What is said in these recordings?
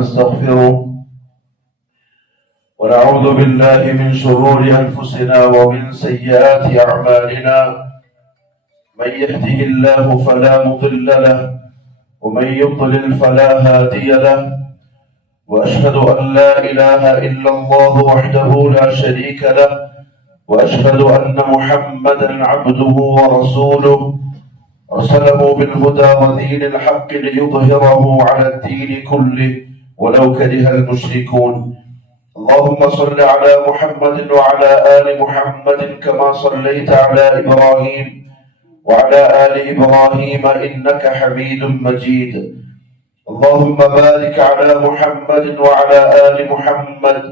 ونستغفره ونعوذ بالله من شرور أنفسنا ومن سيئات أعمالنا من يهده الله فلا مضل له ومن يضلل فلا هادي له وأشهد أن لا إله إلا الله وحده لا شريك له وأشهد أن محمدا عبده ورسوله أرسله بالهدى ودين الحق ليظهره على الدين كله ولو كره المشركون اللهم صل على محمد وعلى آل محمد كما صليت على إبراهيم وعلى آل إبراهيم إنك حميد مجيد اللهم بارك على محمد وعلى آل محمد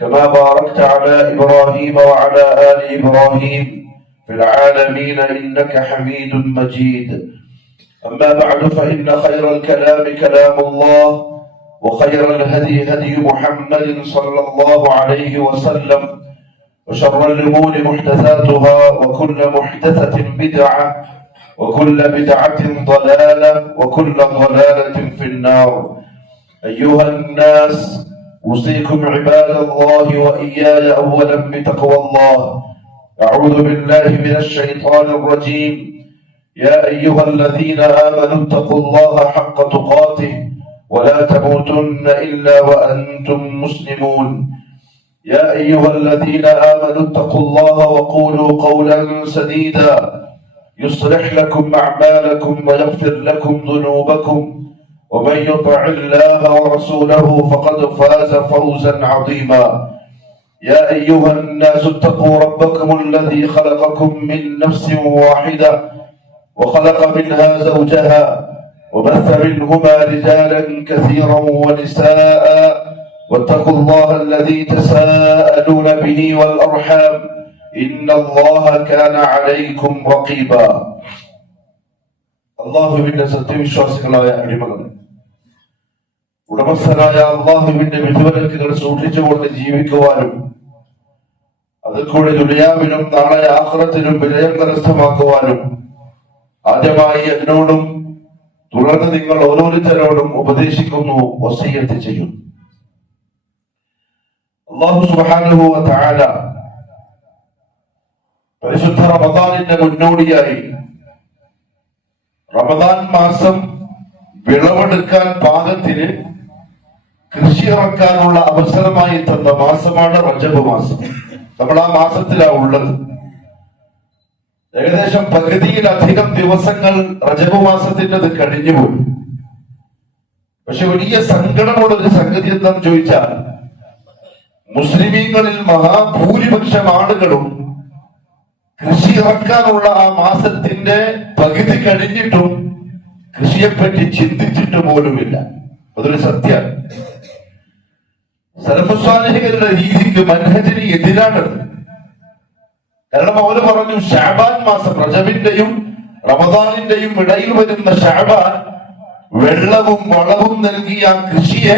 كما باركت على إبراهيم وعلى آل إبراهيم في العالمين إنك حميد مجيد أما بعد فإن خير الكلام كلام الله وخير الهدي هدي محمد صلى الله عليه وسلم وشر الأمور محدثاتها وكل محدثة بدعة وكل بدعة ضلالة وكل ضلالة في النار أيها الناس أوصيكم عباد الله وإياي أولا بتقوى الله أعوذ بالله من الشيطان الرجيم يا أيها الذين آمنوا اتقوا الله حق تقاته ولا تموتن إلا وأنتم مسلمون يا أيها الذين آمنوا اتقوا الله وقولوا قولا سديدا يصلح لكم أعمالكم ويغفر لكم ذنوبكم ومن يطع الله ورسوله فقد فاز فوزا عظيما يا أيها الناس اتقوا ربكم الذي خلقكم من نفس واحدة وخلق منها زوجها وبث منهما رجالا كثيرا ونساء واتقوا الله الذي تساءلون به والأرحام إن الله كان عليكم رقيبا അള്ളാഹുവിന്റെ സത്യവിശ്വാസികളായ അടിമകളെ, ഉടമസ്ഥനായ അള്ളാഹുവിന്റെ വിധിവിലക്കുകൾ സൂക്ഷിച്ചുകൊണ്ട് ജീവിക്കുവാനും അതിൽ കൂടി ദുനിയാവിനും നാളെ ആഖിറത്തിനും വിജയം കരസ്ഥമാക്കുവാനും ആദ്യമായി എന്നോടും തുടർന്ന് നിങ്ങൾ ഓരോരുത്തരോടും ഉപദേശിക്കുന്നു, വസിയ്യത്ത് ചെയ്യുന്നു. അല്ലാഹു സുബ്ഹാനഹു വ തആല പരിശുദ്ധ റമദാനിന്റെ മുന്നോടിയായി റമദാൻ മാസം വിളവെടുക്കാൻ പാകത്തിന് കൃഷി ഇറക്കാനുള്ള അവസരമായി തന്ന മാസമാണ് റജബ് മാസം. നമ്മൾ ആ മാസത്തിലാണ് ഉള്ളത്. ഏകദേശം പകുതിയിലധികം ദിവസങ്ങൾ റജബ് മാസത്തിൻ്റെത് കഴിഞ്ഞുപോയി. പക്ഷെ വലിയ സങ്കടമുള്ളൊരു സംഗതി എന്താണെന്ന് ചോദിച്ചാൽ, മുസ്ലിമീങ്ങളിൽ മഹാഭൂരിപക്ഷം ആളുകളും കൃഷി ഇറക്കാനുള്ള ആ മാസത്തിന്റെ പകുതി കഴിഞ്ഞിട്ടും കൃഷിയെപ്പറ്റി ചിന്തിച്ചിട്ട് പോലുമില്ല. അതൊരു സത്യമാണ്. സലഫുസ്വാലിഹികളുടെ രീതിക്ക് മൻഹജിന് എതിരാണത്. കാരണം അവര് പറഞ്ഞു, ശഅബാൻ മാസം, റജബിന്റെയും റമദാനിന്റെയും ഇടയിൽ വരുന്ന ശഅബാൻ വെള്ളവും വളവും നൽകി ആ കൃഷിയെ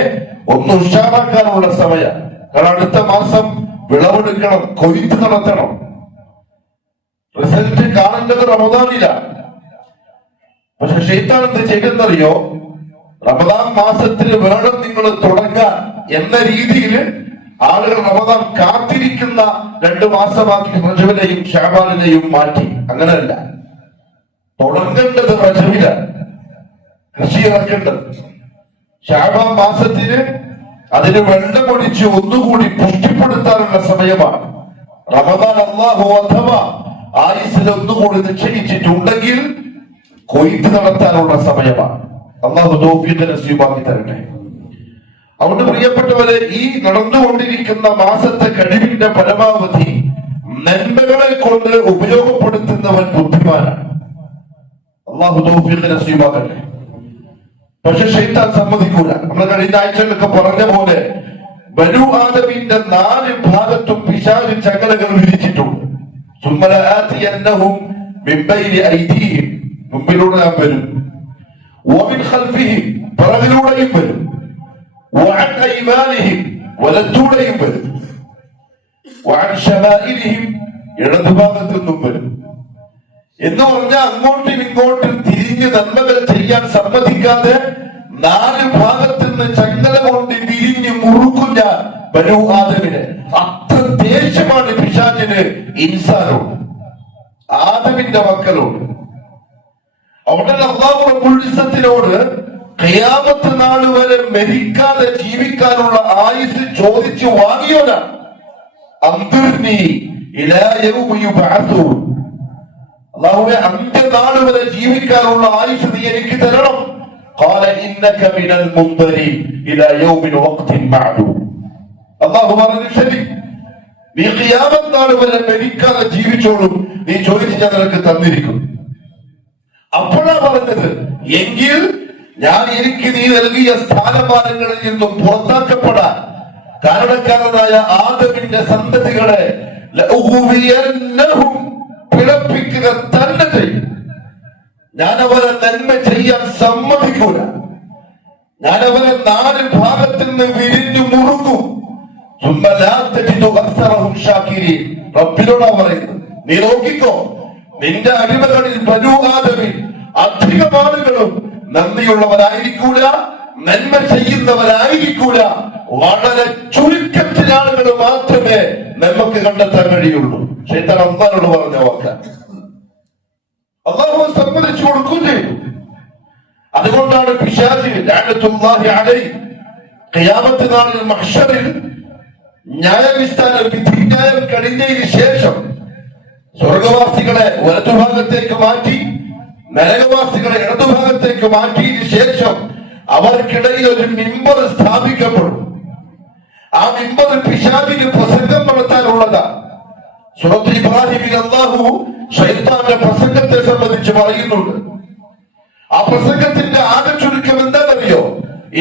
ഒന്ന് ഉഷാറാക്കാനുള്ള സമയം. കാരണം അടുത്ത മാസം വിളവെടുക്കണം, കൊയ്ത്ത് നടത്തണം. റിസൾട്ട് കാണേണ്ടത് റമദാനിലാണ്. പക്ഷെ ശൈത്താൻ എന്ത് ചെയ്യുന്നറിയോ, റമദാൻ മാസത്തിൽ വേണം നിങ്ങൾ തുടങ്ങാൻ എന്ന രീതിയിൽ ആളുകൾ റമദാൻ കാത്തിരിക്കുന്ന 2 മാസമാക്കി റജബിനെയും ശഅബാനിനെയും മാറ്റി. അങ്ങനെയല്ല, തുടങ്ങേണ്ടത് റജബിലാണ്, കൃഷി ഇറക്കേണ്ടത്. ശഅബാൻ മാസത്തിന് അതിന് വെള്ളമൊഴിച്ച് ഒന്നുകൂടി പുഷ്ടിപ്പെടുത്താനുള്ള സമയമാണ്. റമദാൻ അല്ലാഹു അഥവാ ആയുസ്സിൽ ഒന്നുകൂടി നിശ്ചയിച്ചിട്ടുണ്ടെങ്കിൽ കൊയ്ത്ത് നടത്താനുള്ള സമയമാണ്. അല്ലാഹു തൗഫീഖ് നസീബാക്കി തരട്ടെ. അതുകൊണ്ട് പ്രിയപ്പെട്ടവരെ, ഈ നടന്നുകൊണ്ടിരിക്കുന്ന മാസത്തെ കഴിവിന്റെ പരമാവധി നന്മകളെ കൊണ്ട് ഉപയോഗപ്പെടുത്തുന്നവൻ ബുദ്ധിമാനാണ്. അല്ലാഹു തൗഫീഖ് നസീബാക്കട്ടെ. പക്ഷെ ശൈത്താൻ സമ്മതിക്കൂല. നമ്മൾ കഴിഞ്ഞ ആഴ്ചകളൊക്കെ പറഞ്ഞ പോലെ ബനൂ ആദമിന്റെ 4 ഭാഗത്തും പിശാച് ചങ്ങലകൾ വിരിച്ചിട്ടുണ്ട്. സുമ്മലആതിയന്നഹും മിൻ ബൈനി ഐദീഹിം, മുമ്പിലൂടെ ഞാൻ വരും. വമിൻ ഖൽഫിഹിം, പിറകിലൂടെയും വരും. വഅൻ ഐമാനിഹിം, വലത്തൂടെയും വരും. വഅൻ ശമാഇലിഹിം, ഇടതുഭാഗത്തു നിന്നും വരും. എന്ന് പറഞ്ഞാൽ അങ്ങോട്ടും ഇങ്ങോട്ടും തിരിഞ്ഞ് നന്മകൾ ചെയ്യാൻ സമ്മതിക്കാതെ 4 ഭാഗത്ത് നിന്ന് ചങ്ങല കൊണ്ട് ബനു ആദമിന്. അത്ര ദേഷ്യമാണ് പിശാചിന് ഇൻസാനോട്, ആദമിന്റെ മക്കളോട്. അവിടെ അല്ലാഹു റബ്ബുൽ ഇസ്സത്തിനോട് ഖിയാമത്ത് നാൾ വരെ മരിക്കാതെ ജീവിക്കാനുള്ള ആയുസ് ചോദിച്ചു വാങ്ങിയവനാണ്. അന്തിർനി ഇലാ യൗമി യുബഅസൂൻ, അല്ലാഹുവേ അന്ത്യനാൾ വരെ ജീവിക്കാനുള്ള ആയുസ് നീ എനിക്ക് തരണം. ഖാല ഇന്നക മിനൽ മുൻദരീൻ ഇലാ യൗമിൻ വഖ്തിൻ മഅലൂം. അല്ലാഹു പറഞ്ഞു, ശരി, നീ ഖിയാമത്ത് നാൾ വരെ മരിക്കാതെ ജീവിച്ചോളും, നീ ചോദിച്ച് ഞാൻ നിനക്ക് തന്നിരിക്കും. അപ്പോഴാ പറഞ്ഞത്, എങ്കിൽ ഞാൻ എനിക്ക് നീ നൽകിയ സ്ഥാനമാനങ്ങളിൽ നിന്നും പുറത്താക്കപ്പെടാൻ കാരണക്കാരനായ ആദമിന്റെ സന്തതികളെ പിഴപ്പിക്കുക തന്നെ ചെയ്യും. ഞാൻ അവരെ നന്മ ചെയ്യാൻ സമ്മതിക്കൂല. ഞാൻ അവരെ 4 ഭാഗത്തിൽ നിന്ന് വിരിഞ്ഞു മുറുകും. റബ്ബിനോടാ പറയുന്നത്, നീ നോക്കിക്കോ, നിന്റെ അടിമകളിൽ ബനൂ ആദമിൽ അധികം ആളുകളും നന്ദിയുള്ളവരായിരിക്കൂല, നന്മ ചെയ്യുന്നവരായിരിക്കൂല. വളരെ ചുരുക്കം ചില ആളുകൾ മാത്രമേ നമുക്ക് കണ്ടെത്താൻ കഴിയുള്ളൂ. ശൈത്താൻ അല്ലാഹുവോട് പറഞ്ഞ വാക്ക് അല്ലാഹു സമ്മതിച്ചു കൊടുക്കുകയും ചെയ്തു. അതുകൊണ്ടാണ് പിശാച് ലഅനത്തുല്ലാഹി അലൈഹി ഖിയാമത്ത് നാളിൽ മഹ്ശറിൽ ന്യായവിസ്താരം വിധിന്യായം കഴിഞ്ഞതിന് ശേഷം സ്വർഗവാസികളെ വലതുഭാഗത്തേക്ക് മാറ്റി നരകവാസികളെ ഇടതുഭാഗത്തേക്ക് മാറ്റിയതിനു ശേഷം അവർക്കിടയിൽ ഒരു മിമ്പർ സ്ഥാപിക്കപ്പെടും. ആ മിമ്പർ പിശാചിന് പ്രസംഗം നടത്താനുള്ളതാ. സൂറത്തുൽ ഇബ്രാഹിമിൽ അല്ലാഹു ശൈത്താന്റെ പ്രസംഗത്തെ സംബന്ധിച്ച് പറയുന്നുണ്ട്. ആ പ്രസംഗത്തിന്റെ ആകെ ചുരുക്കം എന്താണെന്നറിയോ?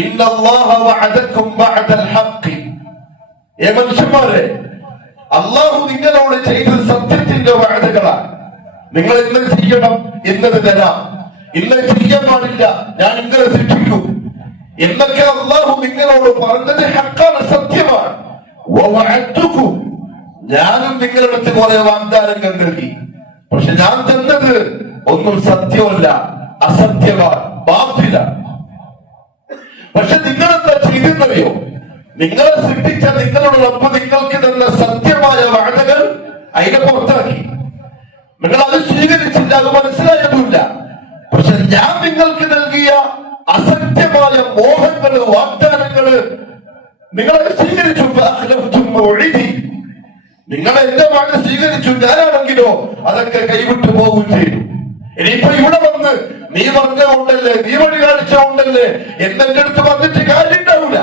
ഇന്നല്ലാഹ വഅദകും ബഅദൽ ഹഖ്. ഏ മനുഷ്യന്മാരെ, അല്ലാഹു നിങ്ങളോട് ചെയ്ത സത്യത്തിന്റെ വഅദകളാണ്. നിങ്ങൾ ഇന്നത് ചെയ്യണം, ഇന്നത് തരാം, ഇന്നത് ചെയ്യാൻ പാടില്ല, ഞാൻ ഇങ്ങനെ ശിക്ഷിക്കും എന്നൊക്കെ അല്ലാഹു നിങ്ങളോട് പറഞ്ഞത് ഹഖാണ്, സത്യമാണ്. വഅദതുകും, ഞാനും നിങ്ങളടുത്ത് കുറെ വാഗ്ദാനങ്ങൾ നൽകി. പക്ഷെ ഞാൻ തന്നത് ഒന്നും സത്യമല്ല, അസത്യമാണ്, ബാധില. പക്ഷെ നിങ്ങൾ എന്താ ചെയ്തെന്നറിയോ? നിങ്ങളെ സൃഷ്ടിച്ച നിങ്ങളുടെ റബ്ബ് നിങ്ങൾക്ക് തന്ന സത്യമായ വാഗ്ദാനങ്ങൾ അതിനെ പുറത്താക്കി. നിങ്ങൾ അത് സ്വീകരിച്ചില്ല, അത് മനസ്സിലായതുമില്ല. പക്ഷെ ഞാൻ നിങ്ങൾക്ക് നൽകിയ അസത്യമായ മോഹങ്ങള്, വാഗ്ദാനങ്ങള് നിങ്ങളത് സ്വീകരിച്ചു. നിങ്ങൾ എന്റെ വാക്ക് സ്വീകരിച്ചു, ഞാനാണെങ്കിലോ അതൊക്കെ കൈവിട്ടു പോവുകയും ചെയ്തു. ഇനിയിപ്പോ ഇവിടെ വന്ന് നീ പറഞ്ഞുകൊണ്ടല്ലേ, നീ വഴി കാണിച്ചുകൊണ്ടല്ലേ എന്റെ അടുത്ത് വന്നിട്ട് കാര്യം ഉണ്ടാവില്ല.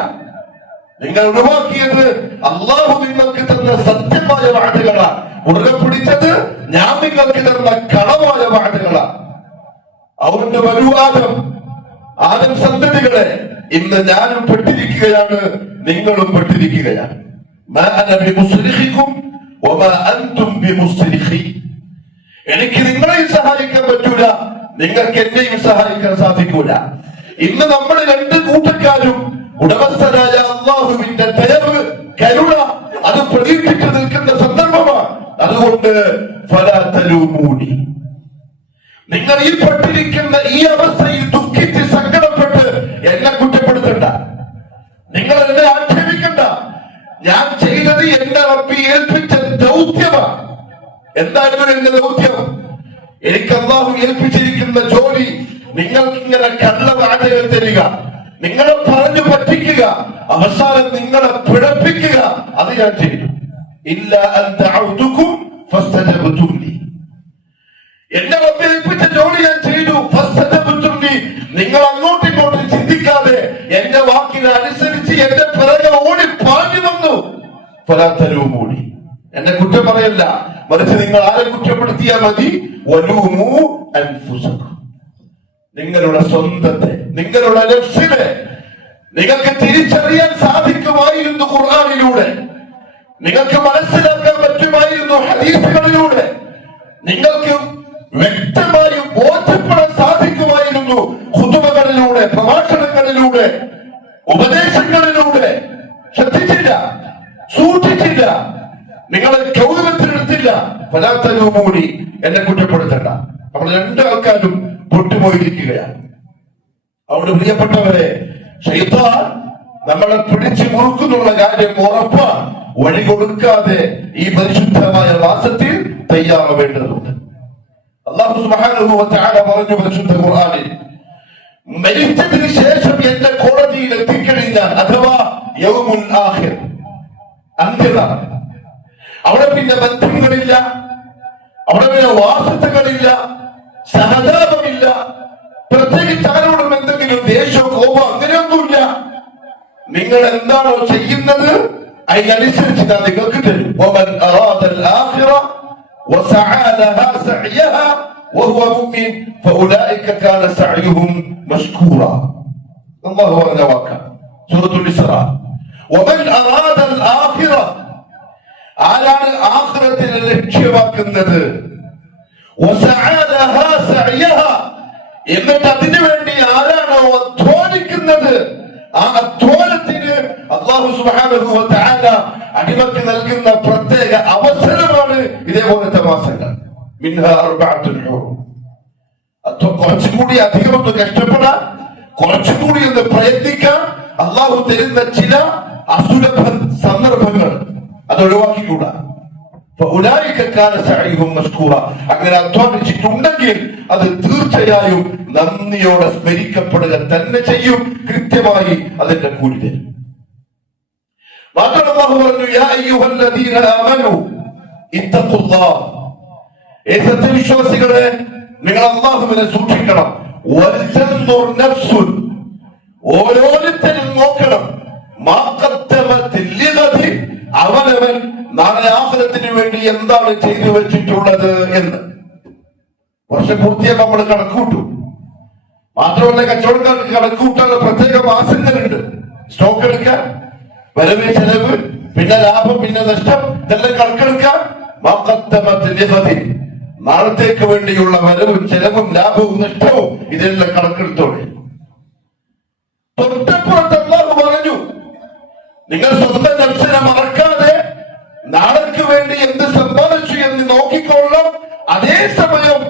നിങ്ങൾ ഒഴിവാക്കിയത് അല്ലാഹു നിങ്ങൾക്ക് തന്ന സത്യമായ വാക്കുകളാണ്. മുറുകെ പിടിച്ചത് ഞാൻ നിങ്ങൾക്ക് തന്ന കളവായ വാക്കുകളാണ്. അവരുടെ വരൂ ആദം സന്തതികളെ ഇന്ന് ഞാനും പെട്ടിരിക്കുകയാണ്, നിങ്ങളും പെട്ടിരിക്കുകയാണ്. എനിക്ക് നിങ്ങളെയും സഹായിക്കാൻ പറ്റൂല, നിങ്ങൾക്ക് എന്നെയും സഹായിക്കാൻ സാധിക്കൂല. ഇന്ന് നമ്മൾ 2 കൂട്ടക്കാരും ഉടമസ്ഥനായ അല്ലാഹുവിന്റെ ദയവ്, കരുണ അത് പ്രതീക്ഷിച്ചു നിൽക്കുന്ന സന്ദർഭമാണ്. അതുകൊണ്ട് ഫലാ തലൂമൂനി, നിങ്ങൾ ഈ പെട്ടിരിക്കുന്ന ഈ അവസ്ഥയിൽ ദുഃഖിച്ച് സങ്കടപ്പെട്ട് എന്നെ കുറ്റപ്പെടുത്തണ്ട, നിങ്ങൾ എന്നെ ആക്ഷേപിക്കണ്ട. ഞാൻ ചെയ്തത് എന്റെ റബ്ബ് ഏൽപ്പിച്ച ദൗത്യമാണ്. എന്തായിരുന്നു എന്റെ ദൗത്യം? എനിക്ക് അല്ലാഹു ഏൽപ്പിച്ചിരിക്കുന്ന ജോലി നിങ്ങൾക്ക് ഇങ്ങനെ കള്ളവാദകൾ തരിക, നിങ്ങളെ പറഞ്ഞു പറ്റിക്കുക, അവസാനം നിങ്ങളെ പിഴപ്പിക്കുക. അത് ഞാൻ ചെയ്തു. ഇല്ല അൻ ദഅഉതുകും ഫസ്തജബ്തും ലി, എന്നെ റബ്ബ് ഏൽപ്പിച്ച ജോലി ഞാൻ ചെയ്തു. ഫസ്തജബ്തും ലി, നിങ്ങൾ അങ്ങോട്ടും ഇങ്ങോട്ടും ചിന്തിക്കാതെ എന്റെ വാക്കിനെ അനുസരിച്ച് എന്റെ പിറകെ ഓടി പാഞ്ഞു വന്നു. ഫലാ തലൂമൂനി, എന്നെ കുറ്റം പറയല്ല, മറിച്ച് നിങ്ങൾ ആരെ കുറ്റപ്പെടുത്തിയാൽ മതി? വലൂമു അൻഫുസകും, നിങ്ങളുടെ സ്വന്തത്തെ, നിങ്ങളുടെ നഫ്സിനെ നിങ്ങൾക്ക് തിരിച്ചറിയാൻ സാധിക്കുമായിരുന്നു ഖുർആനിലൂടെ, നിങ്ങൾക്ക് മനസ്സിലാക്കാൻ പറ്റുമായിരുന്നു ഹദീസുകളിലൂടെ, നിങ്ങൾക്ക് വ്യക്തമായി ബോധ്യപ്പെടാൻ സാധിക്കുമായിരുന്നു ഖുതുബകളിലൂടെ, പ്രഭാഷണങ്ങളിലൂടെ, ഉപദേശങ്ങളിലൂടെ. ശ്രദ്ധിച്ചില്ല, സൂക്ഷിച്ചില്ല, നിങ്ങളെ ഗൗരവത്തിലെടുത്തില്ല. ഫലാത്തലൂമൂനി, എന്നെ കുറ്റപ്പെടുത്തണ്ട. നമ്മൾ 2 ആൾക്കാരും പൊട്ടുപോയിരിക്കുകയാണ്. അവിടെ പ്രിയപ്പെട്ടവരെ, ശൈത്താൻ നമ്മളെ പിടിച്ചു മുറുക്കുന്നുള്ള കാര്യം ഉറപ്പാണ്. വഴി കൊടുക്കാതെ ഈ പരിശുദ്ധമായ മാസത്തിൽ തയ്യാറാവേണ്ടതുണ്ട്. അല്ലാഹു സുബ്ഹാനഹു വ തആല പറഞ്ഞു പരിശുദ്ധ ഖുർആനിൽ, മരിച്ചതിന് ശേഷം എന്റെ കോടതിയിൽ എത്തിക്കഴിഞ്ഞാൽ, അഥവാ യൗമുൽ ആഖിർ, അന്ത്യനാൾ, അവിടെ പിന്നെ ബന്ധങ്ങളില്ല, അവിടെ പിന്നെ വാസത്തുകളില്ല, സഹതാപമില്ല, പ്രത്യേകിച്ച് ആരോടും എന്തെങ്കിലും ദേഷ്യമോ കോപോ അങ്ങനെയൊന്നുമില്ല. നിങ്ങൾ എന്താണോ ചെയ്യുന്നത് അതിനനുസരിച്ച് ഞാൻ നിങ്ങൾക്ക് തരും. വമൻ അറാദൽ ആഖിറ വസഅ ലഹാ സഅയഹ വഹുവ മുഅ്മിൻ ഫഉലൈക കാന സഅയുഹും മഷ്കൂറ. അല്ലാഹു പറഞ്ഞ വാക്കാണ് സൂറത്തുൽ ഇസ്റാ. വമൻ അറാദൽ ആഖിറ, ആരാണ് ആഖിറത്തിനെ ലക്ഷ്യമാക്കുന്നത്, വസഅ ലഹാ സഅയഹ, എന്നിട്ട് അതിനു വേണ്ടി ആരാണോ അധ്വാനിക്കുന്നത്, ആ അധ്വാനത്തിന് അല്ലാഹു സുബ്ഹാനഹു വ തആല അടിമക്ക് നൽകുന്ന പ്രത്യേക അവസരമാണ് ഇതേപോലത്തെ മാസങ്ങൾ. മിൻഹാ അർബഅത്തുൽ ഹുറും. കുറച്ചും കൂടി അധികം ഒന്ന് കഷ്ടപ്പെടാൻ, കുറച്ചും കൂടി ഒന്ന് പ്രയത്നിക്കാൻ അല്ലാഹു തരുന്ന ചില അസുലഭ സന്ദർഭങ്ങൾ അത് ഒഴിവാക്കിക്കൂടാ. അങ്ങനെ അധ്വാനിച്ചിട്ടുണ്ടെങ്കിൽ അത് തീർച്ചയായും നന്ദിയോടെ സ്മരിക്കപ്പെടുക തന്നെ ചെയ്യും. കൃത്യമായി അതിന്റെ കൂലി തരും. മാത്രമല്ല അല്ലാഹു പറഞ്ഞു, യാ അയ്യുഹല്ലദീന ആമനൂ ഇത്തഖുല്ലാഹ്, സത്യവിശ്വാസികളെ നിങ്ങൾ അല്ലാഹുവിനെ സൂക്ഷിക്കണം. വൽതൻദുർ നഫ്സുൻ, ഓരോരുത്തരും നോക്കണം, മാ ഖദ്ദമത് ലിഗദി, അവനവൻ നാളെ ആഖിറത്തിന് വേണ്ടി എന്താണ് ചെയ്തു വെച്ചിട്ടുള്ളത് എന്ന്. വർഷം പൂർത്തിയാൽ നമ്മൾ കണക്കൂട്ടും. മാത്രമല്ല കച്ചവടക്കാർക്ക് കണക്കൂട്ടാനുള്ള പ്രത്യേക മാസങ്ങളുണ്ട്. സ്റ്റോക്ക് എടുക്കാൻ, വരവ് ചെലവ്, പിന്നെ ലാഭം, പിന്നെ നഷ്ടം, ഇതെല്ലാം കണക്കെടുക്കാൻ നാളത്തേക്ക് വേണ്ടിയുള്ള വരവും ചെലവും ലാഭവും നഷ്ടവും ഇതെല്ലാം കണക്കെടുത്തോളെ. തൊട്ടപ്പുറത്ത് അല്ലാഹു പറഞ്ഞു, നിങ്ങൾ സ്വന്തം നഫ്സിനെ മറക്കാതെ നാളേക്ക് വേണ്ടി എന്ത് സമ്പാദിച്ചു എന്ന് നോക്കിക്കൊള്ളാം. അതേസമയം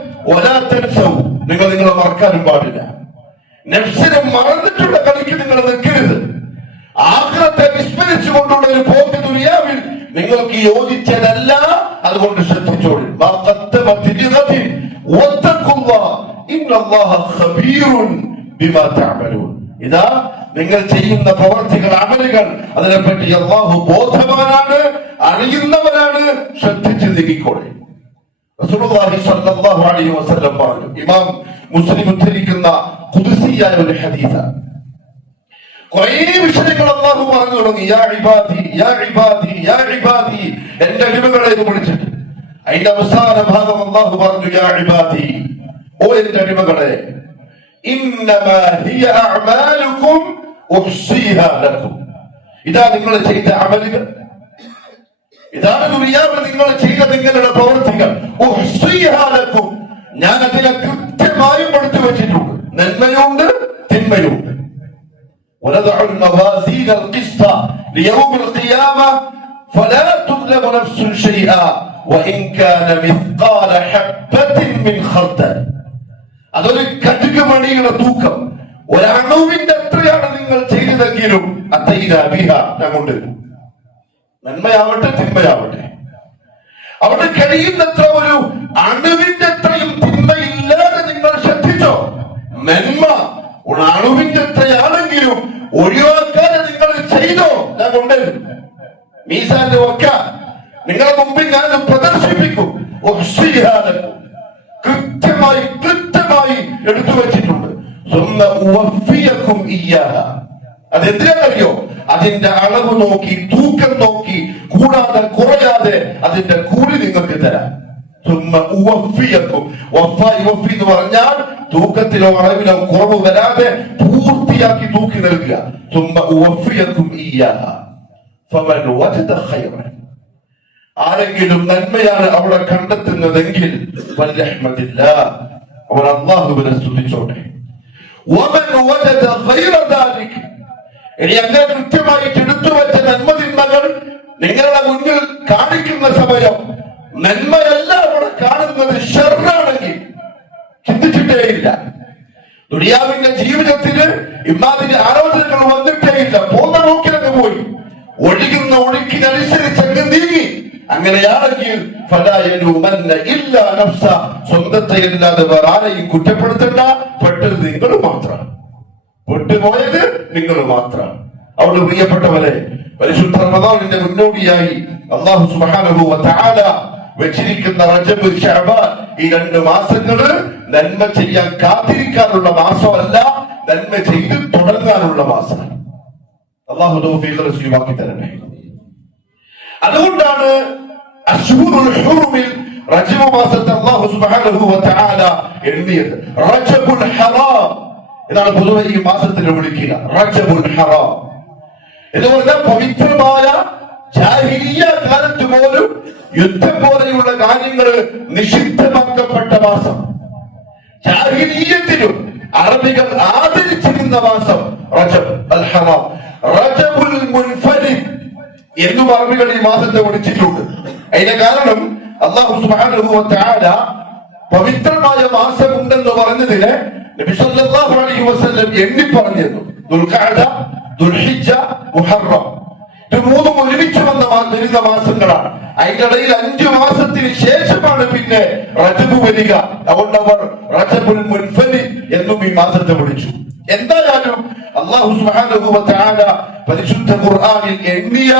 നിങ്ങൾ നിങ്ങളെ മറക്കാനും പാടില്ല. നഫ്സിനെ മറന്നിട്ടുള്ള കളിക്ക് നിങ്ങൾ നിൽക്കരുത്. ആഖിറത്തെ വിസ്മരിച്ചുകൊണ്ടുള്ള ഒരു പോക്ക് ദുനിയാവിൽ നിങ്ങൾക്ക് യോജിച്ചതല്ല. അതുകൊണ്ട് ശ്രദ്ധിച്ചോളൂ. ഇതാ നിങ്ങൾ ചെയ്യുന്ന പ്രവർത്തികൾ, അമലുകൾ, അതിനെപ്പറ്റി അല്ലാഹു ബോധവാനാണ്, അറിയുന്നവനാണ്. ശ്രദ്ധിച്ച് നീങ്ങിക്കോളെ. റസൂലുള്ളാഹി സ്വല്ലല്ലാഹു അലൈഹി വസല്ലം പറഞ്ഞു, ഇമാം മുസ്ലിം ഉദ്ധരിക്കുന്ന ഖുദ്സിയായ ഒരു ഹദീസാണ്. കുറേ വിഷയങ്ങൾ അല്ലാഹു പറഞ്ഞു തുടങ്ങി. യാ ഇബാദി യാ ഇബാദി യാ ഇബാദി, എന്റെ അടിമകളെ എന്ന് വിളിച്ചിട്ട് അതിന്റെ അവസാന ഭാഗം അല്ലാഹു പറഞ്ഞു, യാ ഇബാദി, ഓ എന്റെ അടിമകളെ, ഇന്നമാ ഹിയ അഅമാലുകും ഉഹ്സിഹാ ലക്കും. ഇതാ നിങ്ങൾ ചെയ്ത അമലുകൾ, ഇതാണ് ദുനിയാവിൽ നിങ്ങൾ ചെയ്ത നിങ്ങളുടെ പ്രവർത്തികൾ. ഉഹ്സിഹാ ലക്കും, ഞാൻ അതിനെ കൃത്യമായും പഠിച്ചു വെച്ചിട്ടുണ്ട്. നന്മയുണ്ട്, തിന്മയുണ്ട്. ونضع الموازين القسط ليوم القيامة فلا تظلم نفس شيئا وإن كان مثقال حبة من خردل. അതൊരു കടുക് മണിയുടെ തൂക്കം, ഒരണുവിന്റെ എത്രയാണ് നിങ്ങൾ ചെയ്തതെങ്കിലും അതുകൊണ്ട് നന്മയാവട്ടെ തിന്മയാവട്ടെ, അവിടെ കഴിയുന്നത്ര ഒരു അണുവിന്റെ അത്രയും തിന്മയില്ലാതെ നിങ്ങൾ ശ്രദ്ധിച്ചോ. നന്മ അണുവിന്റെ എത്രയാണെങ്കിലും ഒഴിവാക്കാതെ നിങ്ങൾ ചെയ്തോ. ഞാൻ കൊണ്ടുവരും മീസാന്റെ ഒക്കെ നിങ്ങളെ മുമ്പിൽ ഞാൻ പ്രദർശിപ്പിക്കും. കൃത്യമായി കൃത്യമായി എടുത്തു വെച്ചിട്ടുണ്ട്. അതെന്തിനാണെന്നറിയോ? അതിന്റെ അളവ് നോക്കി, തൂക്കം നോക്കി, കൂടാതെ കുറയാതെ അതിന്റെ കൂലി നിങ്ങൾക്ക് തരാം. എന്ന് പറഞ്ഞാൽ തൂക്കത്തിലോ അളവിലോ കുറവ് വരാതെ പൂർത്തിയാക്കി തൂക്കി നൽകുക. ആരെങ്കിലും നന്മയാണ് അവിടെ കണ്ടെത്തുന്നതെങ്കിൽ അവർ അല്ലാഹുവിനെ സ്തുതിച്ചോട്ടെ. ഇനി അങ്ങനെ കൃത്യമായിട്ട് എടുത്തു വെച്ച നന്മതിന്മകൾ നിങ്ങളുടെ മുന്നിൽ കാണിക്കുന്ന സമയം നന്മയല്ല അവിടെ കാണുന്നത് ഷർറാണെങ്കിൽ ചിന്തിച്ചിട്ടേയില്ല. ദുനിയാവിന്റെ ജീവിതത്തിന് ഇമാതിരി ആലോചനകൾ വന്നിട്ടേയില്ല. പൂർണ്ണ എങ്കിൽ ഫലാ യലൂമന്ന ഇല്ലാ നഫ്സ, സ്വന്തത്തെ അല്ലാതെ വേറെ ആരെയും കുറ്റപ്പെടുത്തണ്ട. പെട്ടത് നിങ്ങൾ മാത്രം, പെട്ടുപോയത് നിങ്ങൾ മാത്രം. അവിടെ പ്രിയപ്പെട്ടവരെ, പരിശുദ്ധ റമദാനിന്റെ മുന്നോടിയായി അല്ലാഹു സുബ്ഹാനഹു വ തആല വെച്ചിരിക്കുന്ന റജബ്, ശഅബാൻ, ഈ 2 മാസങ്ങള് നന്മ ചെയ്യാൻ കാത്തിരിക്കാനുള്ള മാസമല്ല, നന്മ ചെയ്ത് തുടങ്ങാനുള്ള മാസം. അല്ലാഹു തൗഫീഖ് നസീബാക്കി തരട്ടെ. അതുകൊണ്ടാണ് അശ്ഹുറുൽ ഹുറുമിൽ റജബ് മാസത്തെ അല്ലാഹു സുബ്ഹാനഹു വ തആല എണ്ണിയത്. റജബുൽ ഹറാം എന്നാണ് പൊതുവെ ഈ മാസത്തിന് വിളിക്കുക. റജബുൽ ഹറാം എന്ന് പറഞ്ഞാൽ പവിത്രമായ ജാഹിലിയ്യ കാലത്ത് പോലും യുദ്ധം പോലെയുള്ള കാര്യങ്ങൾ നിഷിദ്ധമാക്കപ്പെട്ട മാസം. ജാഹിലിയ്യത്തിലും അറബികൾ ആദരിച്ചിരുന്ന മാസം റജബ് അൽ ഹറാം. റജബുൽ മുൻഫരിദ് എന്നും അറബികൾ ഈ മാസത്തെ വിളിച്ചിട്ടുണ്ട്. അതിന്റെ കാരണം അല്ലാഹു സുബ്ഹാനഹു വ തആല പവിത്രമായ മാസം ഉണ്ടെന്ന് പറഞ്ഞതിന് നബി സല്ലല്ലാഹു അലൈഹി വസല്ലം എണ്ണി പറഞ്ഞിരുന്നു. ദുൽഖഅദ, ദുൽഹിജ്ജ, മുഹറം, ഇത് 3 ഒരുമിച്ച് വരുന്ന മാസങ്ങളാണ്. അതിനിടയിൽ 5 മാസത്തിന് ശേഷമാണ് പിന്നെ റജബ് വരിക. അതുകൊണ്ട് അവർ റജബുൽ മുൻഫരിദ് എന്നും ഈ മാസത്തെ വിളിച്ചു. എന്തായാലും അല്ലാഹു സുബ്ഹാനഹു വ തആല പരിശുദ്ധ ഖുർആനിൽ എണ്ണിയ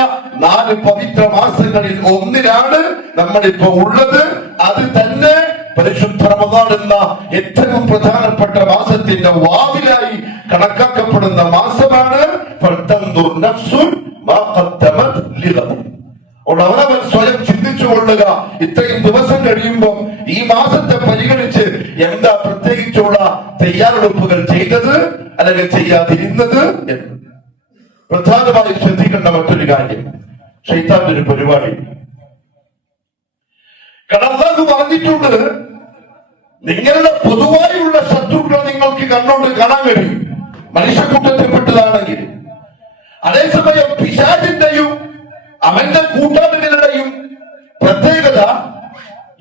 4 പവിത്ര മാസങ്ങളിൽ ഒന്നിലാണ് നമ്മളിപ്പോ ഉള്ളത്. അത് തന്നെ പരിശുദ്ധ റമദാൻ എന്ന ഏറ്റവും പ്രധാനപ്പെട്ട മാസത്തിന്റെ വാതിലായി കണക്കാക്കപ്പെടുന്ന മാസമാണ്. ഫൽതൻദുർ നഫ്സുൻ മാ ഖദ്ദമത് ലിഗദ്. അവനവൻ സ്വയം ചിന്തിച്ചു കൊള്ളുക, ഇത്രയും ദിവസം കഴിയുമ്പോൾ ഈ മാസത്തെ പരിഗണിച്ച് എന്താ പ്രത്യേകിച്ചുള്ള തയ്യാറെടുപ്പുകൾ ചെയ്തത് അല്ലെങ്കിൽ ചെയ്യാതിരുന്നത് എന്ന്. പ്രധാനമായി ശ്രദ്ധിക്കേണ്ട മറ്റൊരു കാര്യം, ശൈത്താന്റെ ഒരു പരിപാടി. അല്ലാഹു പറഞ്ഞിട്ടുണ്ട്, നിങ്ങളുടെ പൊതുവായുള്ള ശത്രുക്കളെ നിങ്ങൾക്ക് കണ്ണോണ്ട് കാണാൻ കഴിയും, മനുഷ്യക്കൂട്ടത്തിൽപ്പെട്ടതാണെങ്കിൽ. അതേസമയം പിശാചിന്റെയും അവന്റെ കൂട്ടാളികളുടെയും പ്രത്യേകത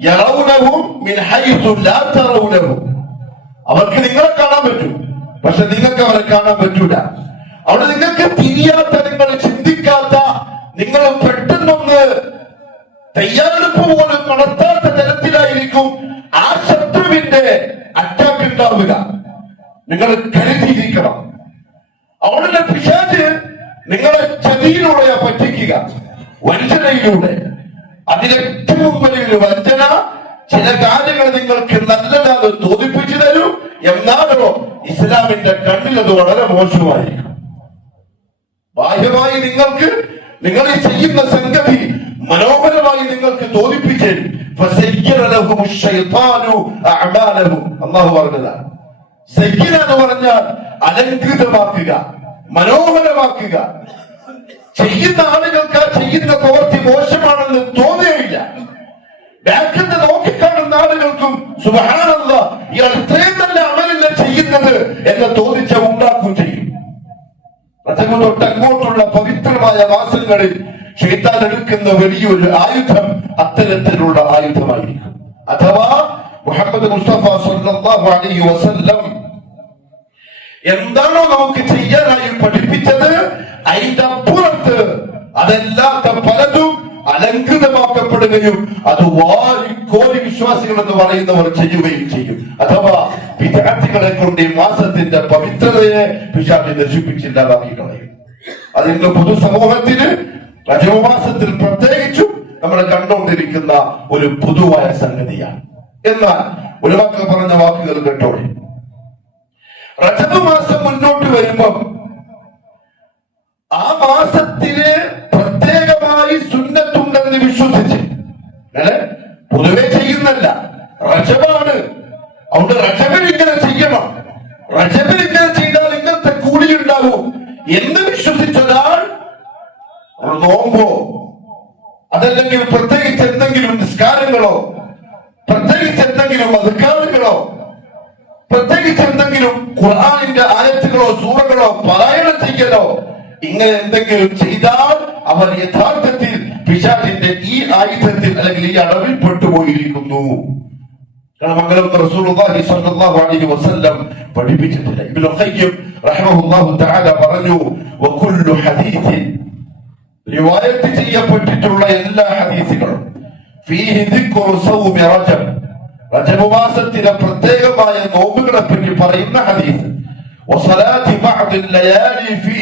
യറൗനഹും മിൻ ഹൈസു ലാ തറൗനഹും. അവർക്ക് നിങ്ങളെ കാണാൻ പറ്റും, പക്ഷെ നിങ്ങൾക്ക് അവരെ കാണാൻ പറ്റൂല. അവിടെ നിങ്ങൾക്ക് തിരിയാത്ത, നിങ്ങൾ ചിന്തിക്കാത്ത, നിങ്ങൾ പെട്ടെന്നൊന്ന് തയ്യാറെടുപ്പ് പോലും നടത്താത്ത തരത്തിലായിരിക്കും ആ ശത്രുവിന്റെ അറ്റാക്ക് ഉണ്ടാവുക. നിങ്ങൾ കരുതിയിരിക്കണം. അവിടെ പിശാച് നിങ്ങളെ ചതിയിലൂടെ പറ്റിക്കുക, വഞ്ചനയിലൂടെ. അതിലേറ്റവും വലിയൊരു വഞ്ചന, ചില കാര്യങ്ങൾ നിങ്ങൾക്ക് നല്ലതാത് തോന്നിപ്പിച്ചു തരും, എന്നാലോ ഇസ്ലാമിന്റെ കണ്ണിൽ അത് വളരെ മോശമായിരിക്കും. ബാഹ്യമായി നിങ്ങൾ ഈ ചെയ്യുന്ന സംഗതി മനോഹരമായി നിങ്ങൾക്ക് തോന്നിപ്പിച്ച് അല്ലാഹു പറഞ്ഞതാണ്. സയ്യിന എന്ന് പറഞ്ഞാൽ അലങ്കൃതമാക്കുക, മനോഹരമാക്കുക. ചെയ്യുന്ന ആളുകൾക്ക് ആ ചെയ്യുന്ന പ്രവൃത്തി മോശമാണെന്ന് തോന്നുകയില്ല. ബാക്കിൽ നോക്കിക്കാണുന്ന ആളുകൾക്കും സുബ്ഹാനല്ലാഹ്, ഇയാൾ ഇത്രയും നല്ല അമലല്ല ചെയ്യുന്നത് എന്ന് തോന്നിച്ച ഉണ്ടാക്കുകയും ചെയ്യും. റജബ് തൊട്ട് അങ്ങോട്ടുള്ള പവിത്രമായ മാസങ്ങളിൽ ശൈത്താൻ എടുക്കുന്ന വലിയൊരു ആയുധം അത്തരത്തിലുള്ള ആയുധമായിരിക്കും. അഥവാ മുഹമ്മദ് മുസ്തഫ സല്ലല്ലാഹു അലൈഹി വസല്ലം എന്താണോ നമുക്ക് ചെയ്യാനായി പഠിപ്പിച്ചത്, അതിന്റെ അപ്പുറത്ത് അതല്ലാത്ത പലതും അലങ്കൃതമാക്കപ്പെടുകയും അത് വാരിക്കോരി വിശ്വാസികൾ എന്ന് പറയുന്നവർ ചെയ്യുകയും ചെയ്യും. അഥവാ വിദ്യാർത്ഥികളെ കൊണ്ട് ഈ മാസത്തിന്റെ പവിത്രതയെ പിശാച് നശിപ്പിച്ചില്ലാതാക്കി കളയും. അതിന്റെ പൊതുസമൂഹത്തിന് റജബ് മാസത്തിൽ പ്രത്യേകിച്ചും നമ്മൾ കണ്ടുകൊണ്ടിരിക്കുന്ന ഒരു പൊതുവായ സംഗതിയാണ്. എന്നാൽ ഉലമാക്കൾ പറഞ്ഞ വാക്കുകൾ കേട്ടോളെ. റജബ് മാസം മുന്നോട്ട് വരുമ്പം ആ മാസത്തില് പ്രത്യേകമായി സുന്നത്തുണ്ടെന്ന് വിശ്വസിച്ച്, പൊതുവെ ചെയ്യുന്നല്ല, റജബാണ്, അതുകൊണ്ട് റജബിൽ ഇങ്ങനെ ചെയ്യണം, റജബിൽ ഇങ്ങനെ ചെയ്താൽ ഇങ്ങനത്തെ കൂലി ഉണ്ടാകും എന്ന് വിശ്വസിച്ചൊരാൾ നോമ്പോ അതല്ലെങ്കിൽ പ്രത്യേകിച്ച് എന്തെങ്കിലും നിസ്കാരങ്ങളോ പ്രത്യേകിച്ച് എന്തെങ്കിലും അദ്കാറുകളോ പ്രത്യേകിച്ച് എന്തെങ്കിലും ഖുർആനിന്റെ ആയത്തുകളോ സൂറകളോ പാരായണം ചെയ്യലോ ഇങ്ങനെ എന്തെങ്കിലും ചെയ്താൽ അവർ യഥാർത്ഥത്തിൽ പിശാചിന്റെ ഈ ആയുധത്തിൽ അല്ലെങ്കിൽ ഈ അടവിൽ പെട്ടുപോയിരിക്കുന്നു. കാരണം അങ്ങനെ റസൂലുള്ളാഹി സ്വല്ലല്ലാഹു അലൈഹി വസല്ലം പഠിപ്പിച്ചിട്ടില്ല. ഇബ്നു ഖയ്യിം റഹിമഹുല്ലാഹു തആല പറഞ്ഞു, വകുല്ലു ഹദീസിൻ, റിവായത്ത് ചെയ്യപ്പെട്ടിട്ടുള്ള എല്ലാ ഹദീസുകളും ഫീഹി ദിക്റു സൗമി റജബ്, റജബ് മാസത്തിലെ പ്രത്യേകമായ നോമ്പുകളെ പറ്റി പറയുന്ന ഹദീസ്. വസലാത്തി ബഅദിൽ ലയാലി ഫീ,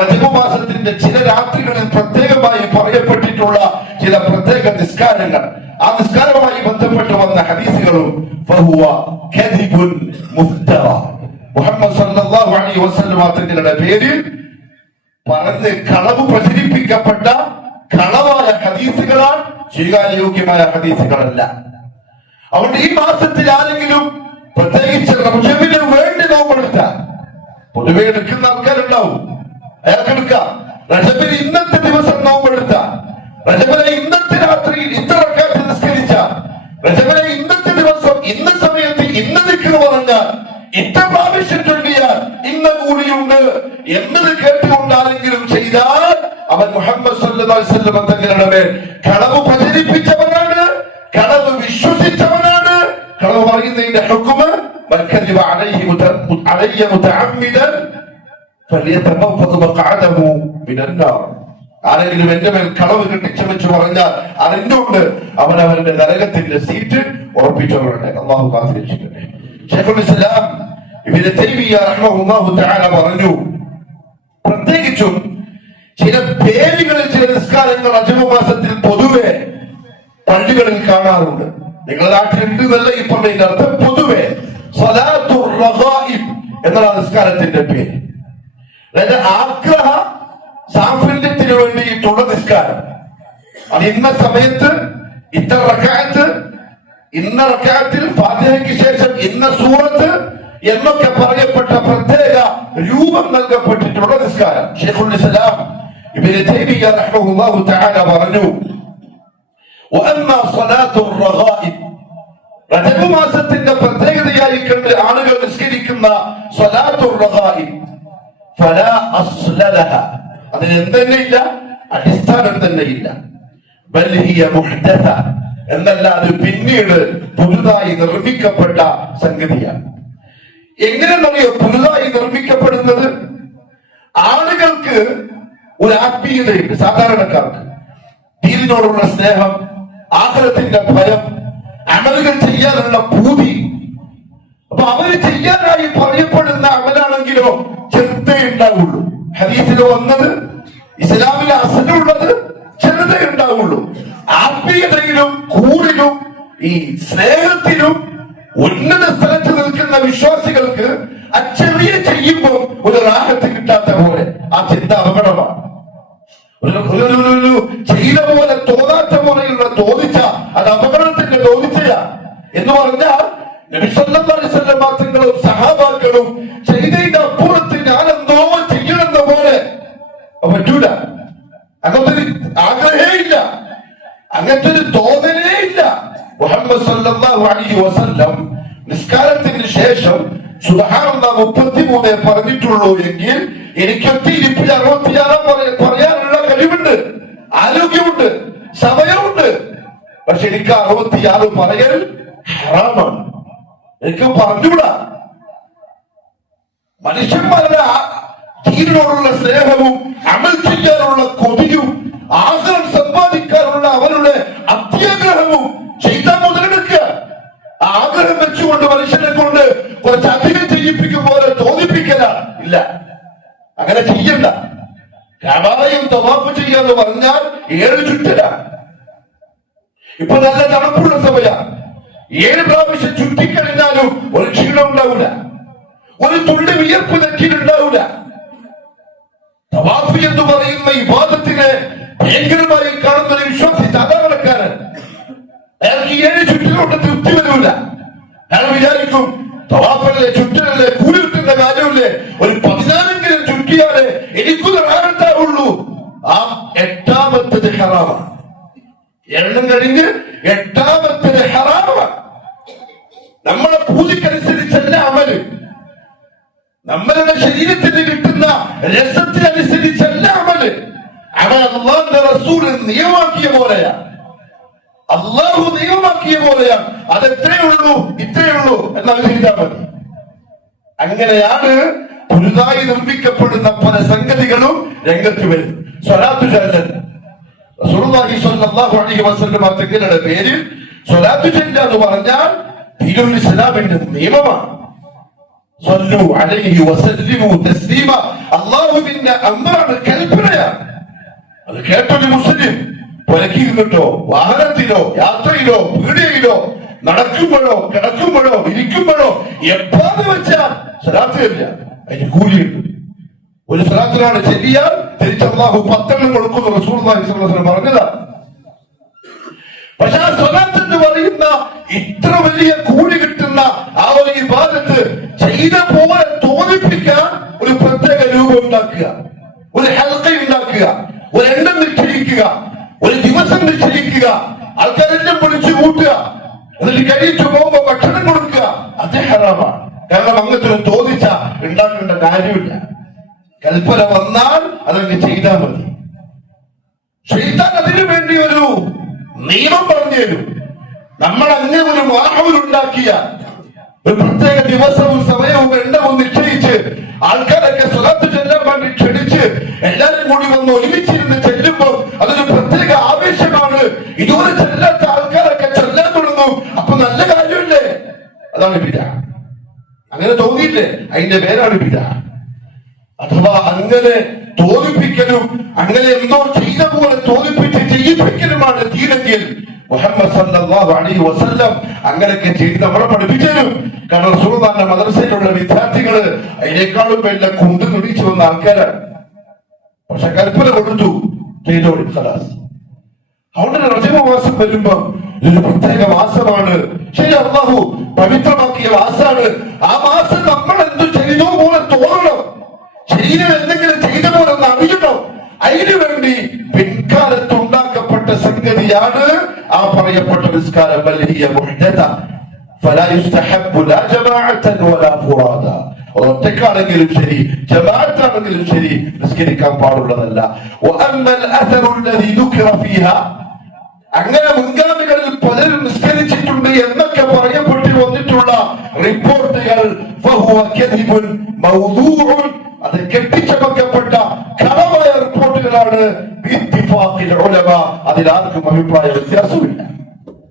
റജബ് മാസത്തിന്റെ ചില രാത്രികളിൽ പ്രത്യേകമായി പറയപ്പെട്ടിട്ടുള്ള ചില പ്രത്യേക നിസ്കാരങ്ങൾ, ആ നിസ്കാരവുമായി ബന്ധപ്പെട്ട് വന്ന ഹദീസുകളും ഫഹുവ കദിബുൻ മുഫ്തറ, മുഹമ്മദ് സല്ലല്ലാഹു അലൈഹി വസല്ലം തങ്ങളുടെ പേരിൽ പറഞ്ഞ് കളവ് പ്രചരിപ്പിക്കപ്പെട്ട കളവായ ഹദീസുകളാണ്, സ്വീകാര്യോഗ്യമായ ഹദീസുകളല്ല. അതുകൊണ്ട് ഈ മാസത്തിൽ ആരെങ്കിലും പ്രത്യേകിച്ച് റജബിന് വേണ്ടി നോമ്പെടുത്താൽ, പൊതുവെ എടുക്കുന്ന ആൾക്കാരുണ്ടാവും, അയാൾക്ക് എടുക്കാം. റജബിന് ഇന്നത്തെ ദിവസം നോമ്പെടുത്ത, റജബിനെ ഇന്നത്തെ രാത്രിയിൽ ഇത്ര റക്അത്ത് നിസ്കരിച്ച, റജബിനെ ഇന്നത്തെ ദിവസം ഇന്ന സമയത്ത് ഇന്ന ദിക്ർ പറഞ്ഞാൽ, ഇത്ര പ്രാവശ്യം ചൊല്ലിയാൽ ഇന്ന കൂലിയുണ്ട് എന്നത് കേട്ടുകൊണ്ട് ആരെങ്കിലും ചെയ്താൽ അവൻ മുഹമ്മദ് സല്ലല്ലാഹു അലൈഹി വസല്ലം തങ്ങളുടെ മേൽ കളവ് പ്രചരിപ്പിച്ചവനാണ്, കളവ് വിശ്വസിച്ചവനാണ്. കളവ് പറയുന്നതിന്റെ ഹുക്മ് മൻ കദിബ അലയ്യ മുതഅമ്മിദൻ ഫലിയതബവ്വഅ മഖഅദഹു മിനന്നാർ. ആരെങ്കിലും എന്റെ മേൽ കളവ് കെട്ടിച്ചമച്ചു പറഞ്ഞാൽ അറിഞ്ഞുകൊണ്ട് അവൻ അവന്റെ നരകത്തിന്റെ സീറ്റ് ഉറപ്പിച്ചവരുണ്ട്. അല്ലാഹു കാത്തിരക്ഷിക്കട്ടെ. ശൈഖുൽ ഇസ്ലാം ഇബ്നു തൈമിയ്യ റഹിമഹുല്ലാഹു തആല പറഞ്ഞു, പ്രത്യേകിച്ചും ചില പേരുകളിൽ ചില നിസ്കാരങ്ങൾ റജബ് മാസത്തിൽ പൊതുവെ പള്ളികളിൽ കാണാറുണ്ട്. നിങ്ങളുടെ നാട്ടിലുണ്ട് എന്നല്ല ഈ പറഞ്ഞതിന്റെ അർത്ഥം. പൊതുവെ സ്വലാത്തുർ റഗായിബ് എന്നതാണ് നിസ്കാരത്തിന്റെ പേര്. അതായത് ആഗ്രഹ സാഫല്യത്തിന് വേണ്ടിയിട്ടുള്ള നിസ്കാരം. അത് ഇന്ന സമയത്ത് ഇത്ര റക്അത്ത്, ഇന്ന റക്അത്തിൽ ഫാത്തിഹയ്ക്ക് ശേഷം ഇന്ന സൂറത്ത് എന്നൊക്കെ പറയപ്പെട്ട പ്രത്യേക രൂപം നൽകപ്പെട്ടിട്ടുള്ള നിസ്കാരം. ശൈഖുൽ ഇസ്ലാം ഇബ്നു തൈമിയ്യ റഹിമഹുല്ലാഹു തആല പറഞ്ഞു, വഅമ്മാ സ്വലാത്തുർ റഗായിബ്, റജബ് മാസത്തിന്റെ പ്രത്യേകതയായി കണ്ട് ആളുകൾ നിസ്കരിക്കുന്ന സ്വലാത്തുർ റഗായിബ് ഫലാ അസ്ല ലഹ, അതിന് എന്തെന്നെ ഇല്ല, അടിസ്ഥാനം തന്നെ ഇല്ല. ബൽ ഹിയ മുഹ്ദസ, എന്നല്ല അത് പിന്നീട് പുതുതായി നിർമ്മിക്കപ്പെട്ട സംഗതിയാണ്. എങ്ങനെയെന്നറിയോ പുതുതായി നിർമ്മിക്കപ്പെടുന്നത്? ആളുകൾക്ക് ഒരു ആത്മീയതയുണ്ട്, സാധാരണക്കാർക്ക് ദീനിനോടുള്ള സ്നേഹം, ആഖിറത്തിന്റെ ഭയം, അമലുകൾ ചെയ്യാനുള്ള പൂതി. അപ്പൊ അവര് ചെയ്യാനായി പറയപ്പെടുന്ന അമലാണെങ്കിലോ ചെറുതേ ഉണ്ടാവുള്ളൂ. ഹദീസിൽ വന്നത്, ഇസ്ലാമിലെ അസലുള്ളത് ചെറുതേ ഉണ്ടാവുള്ളൂ. ആത്മീയതയിലും കൂറിലും ഈ സ്നേഹത്തിലും ഉന്നത സ്ഥലത്ത് നിൽക്കുന്ന വിശ്വാസികൾക്ക് ആ ചെറിയ ചെയ്യുമ്പോൾ ഒരു റാഹത്ത് കിട്ടാത്ത പോലെ ആ ചിന്ത അപകടമാണ്. ഒരു ചെയ്ത പോലെ തോന്നാത്ത പോലെയുള്ള തോന്നിച്ച അത് അപകടത്തിന്റെ തോന്നിച്ചയാ എന്ന് പറഞ്ഞാൽ നബി സല്ലല്ലാഹു അലൈഹി വസല്ലം തങ്ങളും സഹാബാക്കളും ചെയ്തതിന്റെ അപ്പുറത്ത് ഞാനെന്തോ ചെയ്യണമെന്ന പോലെ പറ്റൂല. അങ്ങനത്തെ ആഗ്രഹേ ഇല്ല, അങ്ങനത്തെ ഒരു തോന്നലേ ഇല്ല. മുഹമ്മദ് സല്ലല്ലാഹു അലൈഹി വസല്ലം നിസ്കാരത്തിന് ശേഷം സുബ്ഹാനല്ലാഹ് 33 പറഞ്ഞിട്ടുള്ളൂ എങ്കിൽ എനിക്കൊറ്റ ഇരിപ്പിൽ 66 പറയാനുള്ള കഴിവുണ്ട്, ആരോഗ്യമുണ്ട്, സമയമുണ്ട്. പക്ഷെ എനിക്ക് 66 പറയൽ ഹറാമാണ്, എനിക്ക് പറഞ്ഞുകൂടാ. മനുഷ്യന്മാരുടെ ദീനിനോടുള്ള സ്നേഹവും അമൽ ചെയ്യാനുള്ള കൊതിയും ആഗ്രഹം സമ്പാദിക്കാനുള്ള അവരുടെ അത്യാഗ്രഹവും ചെയ്താൽ മുതലെടുക്കുക. ആ ആഗ്രഹം വെച്ചുകൊണ്ട് മനുഷ്യനെ കൊണ്ട് കുറച്ച് അധികം ചെയ്യിപ്പിക്കും പോലെ തോന്നിപ്പിക്കല ഇല്ല, അങ്ങനെ ചെയ്യണ്ട. കഅബയും തവാഫ് ചെയ്യാന്ന് പറഞ്ഞാൽ 7 ചുറ്റലാണ്. ഇപ്പൊ നല്ല തണുപ്പുള്ള സമയമാണ്, 7 പ്രാവശ്യം ചുറ്റിക്കഴിഞ്ഞാലും ഒരു ക്ഷീണം ഉണ്ടാവില്ല, ഒരു തുള്ളി വിയർപ്പ് നെറ്റിയിലുണ്ടാവില്ല. തവാഫ് എന്ന് പറയുന്ന ഇബാദത്തിനെ ഭയങ്കരമായി കാണുന്ന ഒരു വിശ്വാസി സാധാരണക്കാരൻ, അയാൾക്ക് 7 ചുറ്റിലോട്ട് തൃപ്തി വരില്ല. അയാൾ വിചാരിക്കും തവാഫല്ലേ, ചുറ്റലല്ലേ, കൂലി കിട്ടുന്ന കാര്യമില്ലേ, ഒരു 14 ചുറ്റിയാലേ എനിക്കൊരു റാഹത്താവുള്ളൂ. ആ 8ാമത്തത് ഹറാമാണ്. എണ്ണം കഴിഞ്ഞ് 8ാമത്തത് ഹറാമാണ്. നമ്മളെ പൂജക്കനുസരിച്ചല്ല അമല്, നമ്മളുടെ ശരീരത്തിന് കിട്ടുന്ന രസത്തിനനുസരിച്ചല്ല അമല്. അവൻ അല്ലാഹുവിന്റെ റസൂൽ നിയമമാക്കിയ പോലെയാണ്, അള്ളാഹു നിയമമാക്കിയ പോലെയാണ്. അത് എത്രയേ ഉള്ളൂ, ഇത്രയേ ഉള്ളൂ എന്ന് വിചാരിച്ചാൽ മതി. അങ്ങനെയാണ് പുതുതായി നിർമ്മിക്കപ്പെടുന്ന പല സംഗതികളും രംഗത്ത് വരും. സ്വലാത്തു ചൊല്ലൽ, റസൂലുള്ളാഹി സ്വല്ലല്ലാഹു അലൈഹി വസല്ലം തങ്ങളുടെ പേരിൽ സ്വലാത്ത് ചൊല്ലുക എന്ന് പറഞ്ഞാൽ ദീനുൽ ഇസ്ലാമിന്റെ നിയമമാണ്. സ്വല്ലു അലൈഹി വസല്ലിമു തസ്ലീമ, അല്ലാഹുവിന്റെ അമറാണ്, കൽപ്പനയാണ്. അത് കേട്ടൊരു മുസ്ലിം പുരക്കിയിരുന്നിട്ടോ വാഹനത്തിലോ യാത്രയിലോ പീടികയിലോ നടക്കുമ്പോഴോ കിടക്കുമ്പോഴോ ഇരിക്കുമ്പോഴോ എപ്പാന്ന് വെച്ചാൽ സ്വലാത്ത് ചൊല്ലുക, അതിന് കൂലിയുണ്ട്. ഒരു സ്വലാത്തിലാണ് ചെല്ലിയാൽ തിരിച്ച് അല്ലാഹു 10 കൊടുക്കുന്നു റസൂലുള്ളാഹി സ്വല്ലല്ലാഹു അലൈഹി വസല്ലം പറഞ്ഞതാണ്. പക്ഷെ ആ സ്വലാത്ത് എന്ന് പറയുന്ന ഇത്ര വലിയ കൂലി കിട്ടുന്ന ആ ഒരു ഇബാദത്ത് ചെയ്ത പോലെ തോന്നിപ്പിക്കാൻ ഒരു പ്രത്യേക രൂപം ഉണ്ടാക്കുക, ഒരു ഹൽഖ ഉണ്ടാക്കുക, ഒരു എണ്ണം നിശ്ചയിക്കുക, ഒരു ദിവസം നിശ്ചയിക്കുക, ആൾക്കാരെല്ലാം വിളിച്ചു കൂട്ടുക, എന്നിട്ട് കഴിച്ചു പോകുമ്പോ ഭക്ഷണം കൊടുക്കുക, അത് ഹറാമാണ്. കാരണം അങ്ങനത്തെ ഒരു തോന്നിച്ച ഉണ്ടാക്കേണ്ട കാര്യമില്ല. കൽപ്പന വന്നാൽ അതങ്ങ് ചെയ്താൽ മതി. ശൈത്താൻ അതിനു വേണ്ടി ഒരു നിയമം പറഞ്ഞു തരും. നമ്മൾ അങ്ങനെ ഒരു മാഹൗൽ ഉണ്ടാക്കിയ ഒരു പ്രത്യേക ദിവസവും സമയവും എണ്ണവും നിശ്ചയിച്ച് ആൾക്കാരൊക്കെ സ്വലാത്ത് ചെല്ലാൻ വേണ്ടി ക്ഷണിച്ച് എല്ലാരും കൂടി വന്ന് ഒരുമിച്ചിരുന്ന് ചെല്ലുമ്പോൾ അതൊരു പ്രത്യേക ആവേശമാണ്. ഇതുവരെ ചെല്ലാത്ത ആൾക്കാരൊക്കെ ചെല്ലാൻ തുടങ്ങും. അപ്പൊ നല്ല കാര്യമില്ലേ? അതാണ് ബിദ്അ. അങ്ങനെ തോന്നിയില്ലേ? അതിന്റെ പേരാണ് ബിദ്അ. അഥവാ അങ്ങനെ തോന്നിപ്പിക്കലും അങ്ങനെ എന്തോ ചെയ്ത പോലെ തോന്നിപ്പിച്ച് ചെയ്യിപ്പിക്കലുമാണ് ദീനെങ്കിൽ മുഹമ്മദ് സല്ലല്ലാഹു അലൈഹി വസല്ലം അങ്ങനെയൊക്കെ ചെയ്ത് നമ്മളെ പഠിപ്പിച്ചരും. കാരണം റസൂലുള്ളാഹിന്റെ മദ്രസയിലുള്ള വിദ്യാർത്ഥികള് അതിനേക്കാളും വലിയ കുണ്ട് നിടിച്ചു വന്ന ആൾക്കാരാണ്. പക്ഷെ കൽപ്പന കൊടുത്തു, ചെയ്തോളി ഖലാസ്. അവിടെ റജബ് മാസം വരുമ്പോ ഇതൊരു പ്രത്യേക മാസമാണ്. ശരി, അല്ലാഹു പവിത്രമാക്കിയ മാസാണ്. ആ മാസം നമ്മൾ എന്ത് ചെയ്തോ പോലെ തോന്നണം, ശരീരം എന്തെങ്കിലും ചെയ്ത പോലെ ഒന്ന് അറിയണം. അതിനു വേണ്ടി പിൻകാലത്ത് ഉണ്ടാക്കപ്പെട്ട സംഗതിയാണ് ആ പറയപ്പെട്ട നിസ്കാരം. വലിയ മുഹ്ദഥ ഫലാ യുസ്തഹബ്ബു ലാ ജമാഅതൻ വലാ ഫുറാദ. ഒറ്റക്കാണെങ്കിലും ശരി ജമാഅത്താണെങ്കിലും ശരി നിസ്കരിക്കാൻ പാടുള്ളതല്ല. വഅമ്മൽ അഥറു അല്ലദീ ദുഖിറ ഫീഹാ, അങ്ങനെ മുൻഗാമികളിൽ പലരും നിസ്കരിച്ചിട്ടുണ്ട് എന്നൊക്കെ പറയപ്പെട്ട് വന്നിട്ടുള്ള റിപ്പോർട്ടുകൾ ഫഹുവ കദിബുൻ മൗദൂഉൻ, അത് കെട്ടിച്ചമക്കപ്പെട്ട കളവായ റിപ്പോർട്ടുകളാണ്. ബിഇത്തിഫാഖിൽ ഉലമ, അതിലാർക്കും അഭിപ്രായ വ്യത്യാസമില്ല.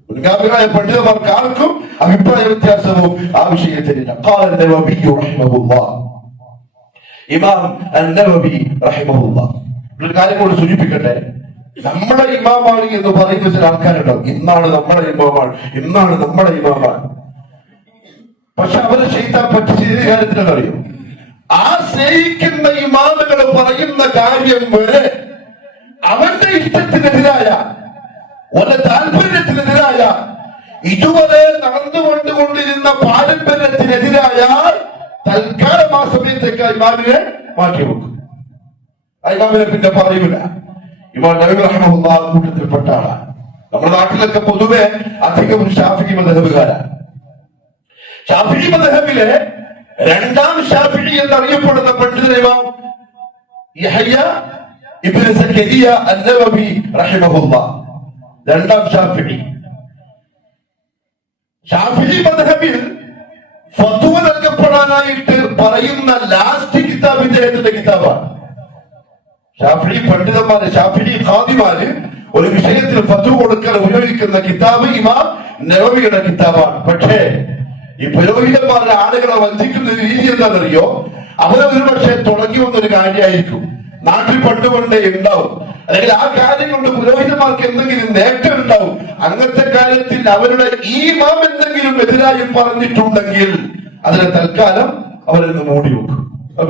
മുൻഗാമികളായ പണ്ഡിതന്മാർക്ക് ആർക്കും അഭിപ്രായ വ്യത്യാസവും ആ വിഷയത്തിലില്ല. ഖാല അൻ-നവവി റഹിമഹുല്ലാഹ്, ഇമാം അൻ-നവവി റഹിമഹുല്ലാഹ് ഒരു കാര്യം കൂടി സൂചിപ്പിക്കട്ടെ. നമ്മുടെ ഇമാമാണ് എന്ന് പറയുന്ന ചില ആൾക്കാരുണ്ടാവും. ഇന്നാണ് നമ്മുടെ ഇമാമാണ്, ഇന്നാണ് നമ്മുടെ ഇമാമാണ്. പക്ഷെ അവരെ ശൈത്താൻ പറ്റിച്ച കാര്യത്തിലാണ് അറിയും. ആ സ്നേഹിക്കുന്ന ഇമാമുകൾ പറയുന്ന കാര്യം വരെ അവന്റെ ഇഷ്ടത്തിനെതിരായ ഒരു താല്പര്യത്തിനെതിരായ ഇതുവരെ നടന്നുകൊണ്ടുകൊണ്ടിരുന്ന പാരമ്പര്യത്തിനെതിരായാൽ തൽക്കാലം ആ സമയത്തേക്ക് ഇമാമിനെ മാറ്റിവെക്കും. ആ ഇമാമിനെ പിന്നെ പറയൂല. ഇമാം നവവി റഹിമഹുല്ലാഹ് കൂട്ടത്തിൽപ്പെട്ട ആളാണ്. നമ്മുടെ നാട്ടിലൊക്കെ പൊതുവെ അധികം ശാഫിഈ മദ്ഹബുകാരാണ്. ശാഫിഈ മദ്ഹബിലെ രണ്ടാം ശാഫിഈ എന്നറിയപ്പെടുന്ന പണ്ഡിതൻ ഇമാം യഹ്യ ഇബ്നു സക്കരിയ അൻ-നവവി റഹിമഹുല്ലാഹ്, രണ്ടാം ശാഫിഈ. ശാഫിഈ മദ്ഹബിൽ ഫത്വ നൽകപ്പെടാനായിട്ട് പറയുന്ന ലാസ്റ്റ് കിതാബ് ഇദ്ദേഹത്തിന്റെ കിതാബാണ്. ശാഫിഈ പണ്ഡിതന്മാര്, ശാഫിഈ ഖാദിമാര് ഒരു വിഷയത്തിൽ ഫത്വ കൊടുക്കാൻ ഉപയോഗിക്കുന്ന കിതാബ് ഇമാം നവവിയുടെ കിതാബാണ്. പക്ഷേ ഈ പുരോഹിതന്മാരുടെ ആളുകളെ വഞ്ചിക്കുന്ന രീതി എന്താണെന്നറിയോ? അവരെ ഒരുപക്ഷെ തുടങ്ങി വന്നൊരു കാര്യമായിരിക്കും, നാട്ടിൽ പണ്ടുകൊണ്ടേ ഉണ്ടാവും, അല്ലെങ്കിൽ ആ കാര്യം കൊണ്ട് പുരോഹിതന്മാർക്ക് എന്തെങ്കിലും നേട്ടം ഉണ്ടാവും. അങ്ങനത്തെ കാര്യത്തിൽ അവരുടെ ഈ ഇമാം എന്തെങ്കിലും എതിരായി പറഞ്ഞിട്ടുണ്ടെങ്കിൽ അതിനെ തൽക്കാലം അവരൊന്ന് മൂടി വെക്കും.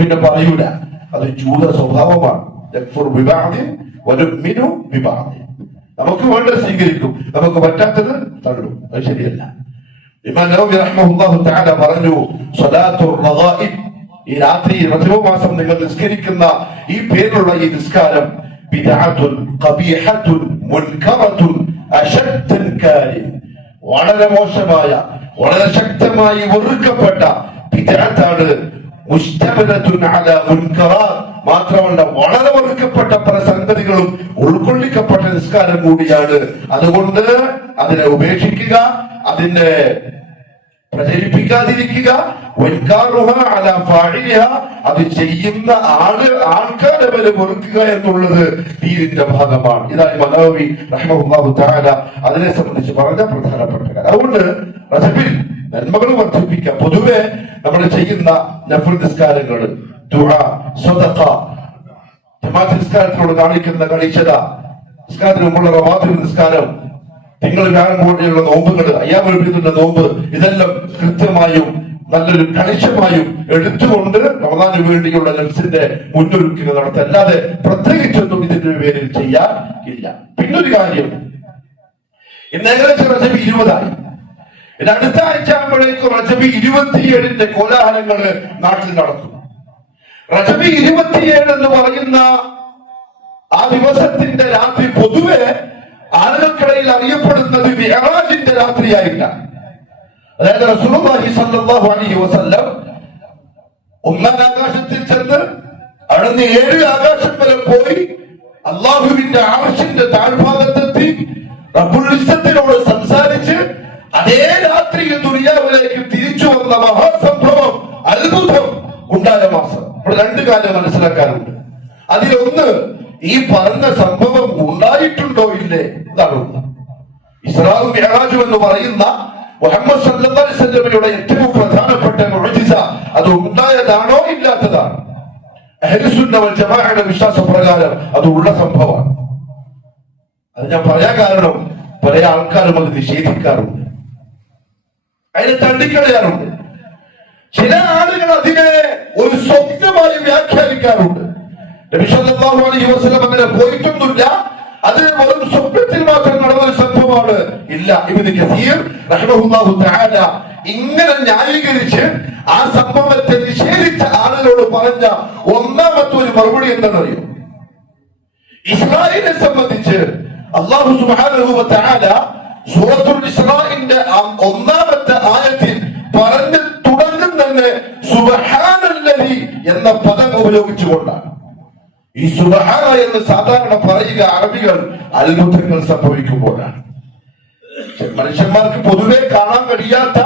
പിന്നെ പറയൂല. അത് ജൂത സ്വഭാവമാണ്. നമുക്ക് വേണ്ടത് സ്വീകരിക്കും, നമുക്ക് പറ്റാത്തത് തള്ളും. അത് ശരിയല്ല. ഇമാം നവവി റഹിമഹുല്ലാഹു തആല പറഞ്ഞു, സ്വലാത്തുർ റഗായിബ്, ഈ രാത്രി റജബ് മാസം നിങ്ങൾ നിസ്കരിക്കുന്ന ഈ പേരുള്ള ഈ നിസ്കാരം ബിദ്അത്തുൻ ഖബീഹത്തുൻ മുൻകറത്തുൻ അശദ്ദൻ കാരി, വളരെ മോശമായ, വളരെ ശക്തമായി വെറുക്കപ്പെട്ട ബിദ്അത്താണ്. മുസ്തബദത്തുൻ അലാ മുൻകറാത്ത്, മാത്രമല്ല വളരെ വെറുക്കപ്പെട്ട പല സംഗതികളും ഉൾക്കൊള്ളിക്കപ്പെട്ട നിസ്കാരം കൂടിയാണ്. അതുകൊണ്ട് അതിനെ ഉപേക്ഷിക്കുക, അതിന്റെ പ്രചരിപ്പിക്കാതിരിക്കുക, അത് ചെയ്യുന്ന ആൾക്കാരെ വരെ വെറുക്കുക എന്നുള്ളത് ദീനിന്റെ ഭാഗമാണ്. ഇതാണ് മനാവി റഹ്മഹുല്ലാഹു തആല അതിനെ സംബന്ധിച്ച് പറഞ്ഞ പ്രധാനപ്പെട്ട കാര്യം. അതുകൊണ്ട് റജബിൽ നന്മകൾ വർദ്ധിപ്പിക്കുക. പൊതുവെ നമ്മൾ ചെയ്യുന്ന നഫ്ൽ നിസ്കാരങ്ങൾ, ദുആ, സദഖ, ജമാഅത്ത് നിസ്കാരത്തിനോട് കാണിക്കുന്ന കളിച്ചത, നിസ്കാരത്തിന് മുമ്പുള്ള റവാത്തിബ് നിസ്കാരം, തിങ്കൾ വ്യാഴം കൂടിയുള്ള നോമ്പുകൾ, അയ്യാമുൽ ബീദിന്റെ നോമ്പ്, ഇതെല്ലാം കൃത്യമായും നല്ലൊരു കണിശമായും എടുത്തുകൊണ്ട് റമദാന് വേണ്ടിയുള്ള നഫ്സിന്റെ മുന്നൊരുക്കങ്ങൾ നടത്തുക. അല്ലാതെ പ്രത്യേകിച്ചൊന്നും ഇതിന്റെ പേരിൽ ചെയ്യാൻ ഇല്ല. പിന്നൊരു കാര്യം, ഇന്ന് ഏകദേശം റജബ് 20 ഇനി അടുത്ത ആഴ്ച ആകുമ്പോഴേക്കും റജബ് 27 കോലാഹലങ്ങൾ നാട്ടിൽ നടക്കും. റജബ് 27 എന്ന് പറയുന്ന ആ ദിവസത്തിന്റെ രാത്രി പൊതുവെ ആളുകൾക്കിടയിൽ അറിയപ്പെടുന്നത് മിഅ്റാജിന്റെ രാത്രിയായിട്ടാണ്. അതായത് റസൂലുള്ളാഹി സ്വല്ലല്ലാഹു അലൈഹി വസല്ലം ഒന്നാം ആകാശത്തിൽ ചെന്ന് അവിടുന്ന് 7 ആകാശം വരെ പോയി അള്ളാഹുവിന്റെ അർശിന്റെ താഴ്ഭാഗത്തെത്തി റബ്ബുൽ ഇസ്സത്തിനോട് സംസാരിച്ച് അതേ രാത്രിയിൽ ദുനിയാവിലേക്ക് തിരിച്ചു വന്ന മഹാസംഭവം, അത്ഭുതം ഉണ്ടായ മാസം. നമ്മൾ 2 കാര്യം മനസ്സിലാക്കാറുണ്ട്. അതിലൊന്ന്, ഈ പറഞ്ഞ സംഭവം ഉണ്ടായിട്ടുണ്ടോ ഇല്ലേ എന്നാണ്. ഇസ്രാഉം മിഅ്റാജും എന്ന് പറയുന്ന മുഹമ്മദ് സല്ലല്ലാഹു അലൈഹി വസല്ലമയുടെ ഏറ്റവും പ്രധാനപ്പെട്ട മുഅ്ജിസ അത് ഉണ്ടായതാണോ ഇല്ലാത്തതാണോ? അഹ്ലുസുന്ന വൽ ജമാഅയുടെ വിശ്വാസപ്രകാരം അത് ഉള്ള സംഭവമാണ്. അത് ഞാൻ പറയാൻ കാരണം, പല ആൾക്കാരും അത് നിഷേധിക്കാറുണ്ട്, അതിനെ തള്ളിക്കളയാറുണ്ട്. ചില ആളുകൾ അതിനെ ഒരു സ്വപ്നമായി വ്യാഖ്യാനിക്കാറുണ്ട്. നബി സല്ലല്ലാഹു അലൈഹി വസല്ലം അങ്ങനെ പോയിട്ടൊന്നുമില്ല, അത് വെറും സ്വപ്നത്തിൽ മാത്രം നടന്നൊരു സംഭവമാണ്. ഇല്ല, ഇബ്നു കസീർ റഹിമഹുല്ലാഹു തആല ഇങ്ങനെ ന്യായീകരിച്ച് ആ സംഭവത്തെ നിഷേധിച്ച ആളുകളോട് പറഞ്ഞ ഒന്നാമത്തെ ഒരു മറുപടി എന്താണെന്നറിയോ? ഇസ്രായേലിനെ സംബന്ധിച്ച് അല്ലാഹു സുബ്ഹാനഹു വ തആല സൂറത്തുൽ ഇസ്രാഇന്റെ 1-ാമത്തെ ആയത്തിൽ പറഞ്ഞു തുടങ്ങും തന്നെ സുബ്ഹാനല്ലദി എന്ന പദം ഉപയോഗിച്ചുകൊണ്ടാണ്. ഈ സുബ്ഹാന എന്ന് സാധാരണ പറയുക അറബികൾ അത്ഭുതങ്ങൾ സംഭവിക്കുമ്പോഴാണ്. മനുഷ്യന്മാർക്ക് പൊതുവെ കാണാൻ കഴിയാത്ത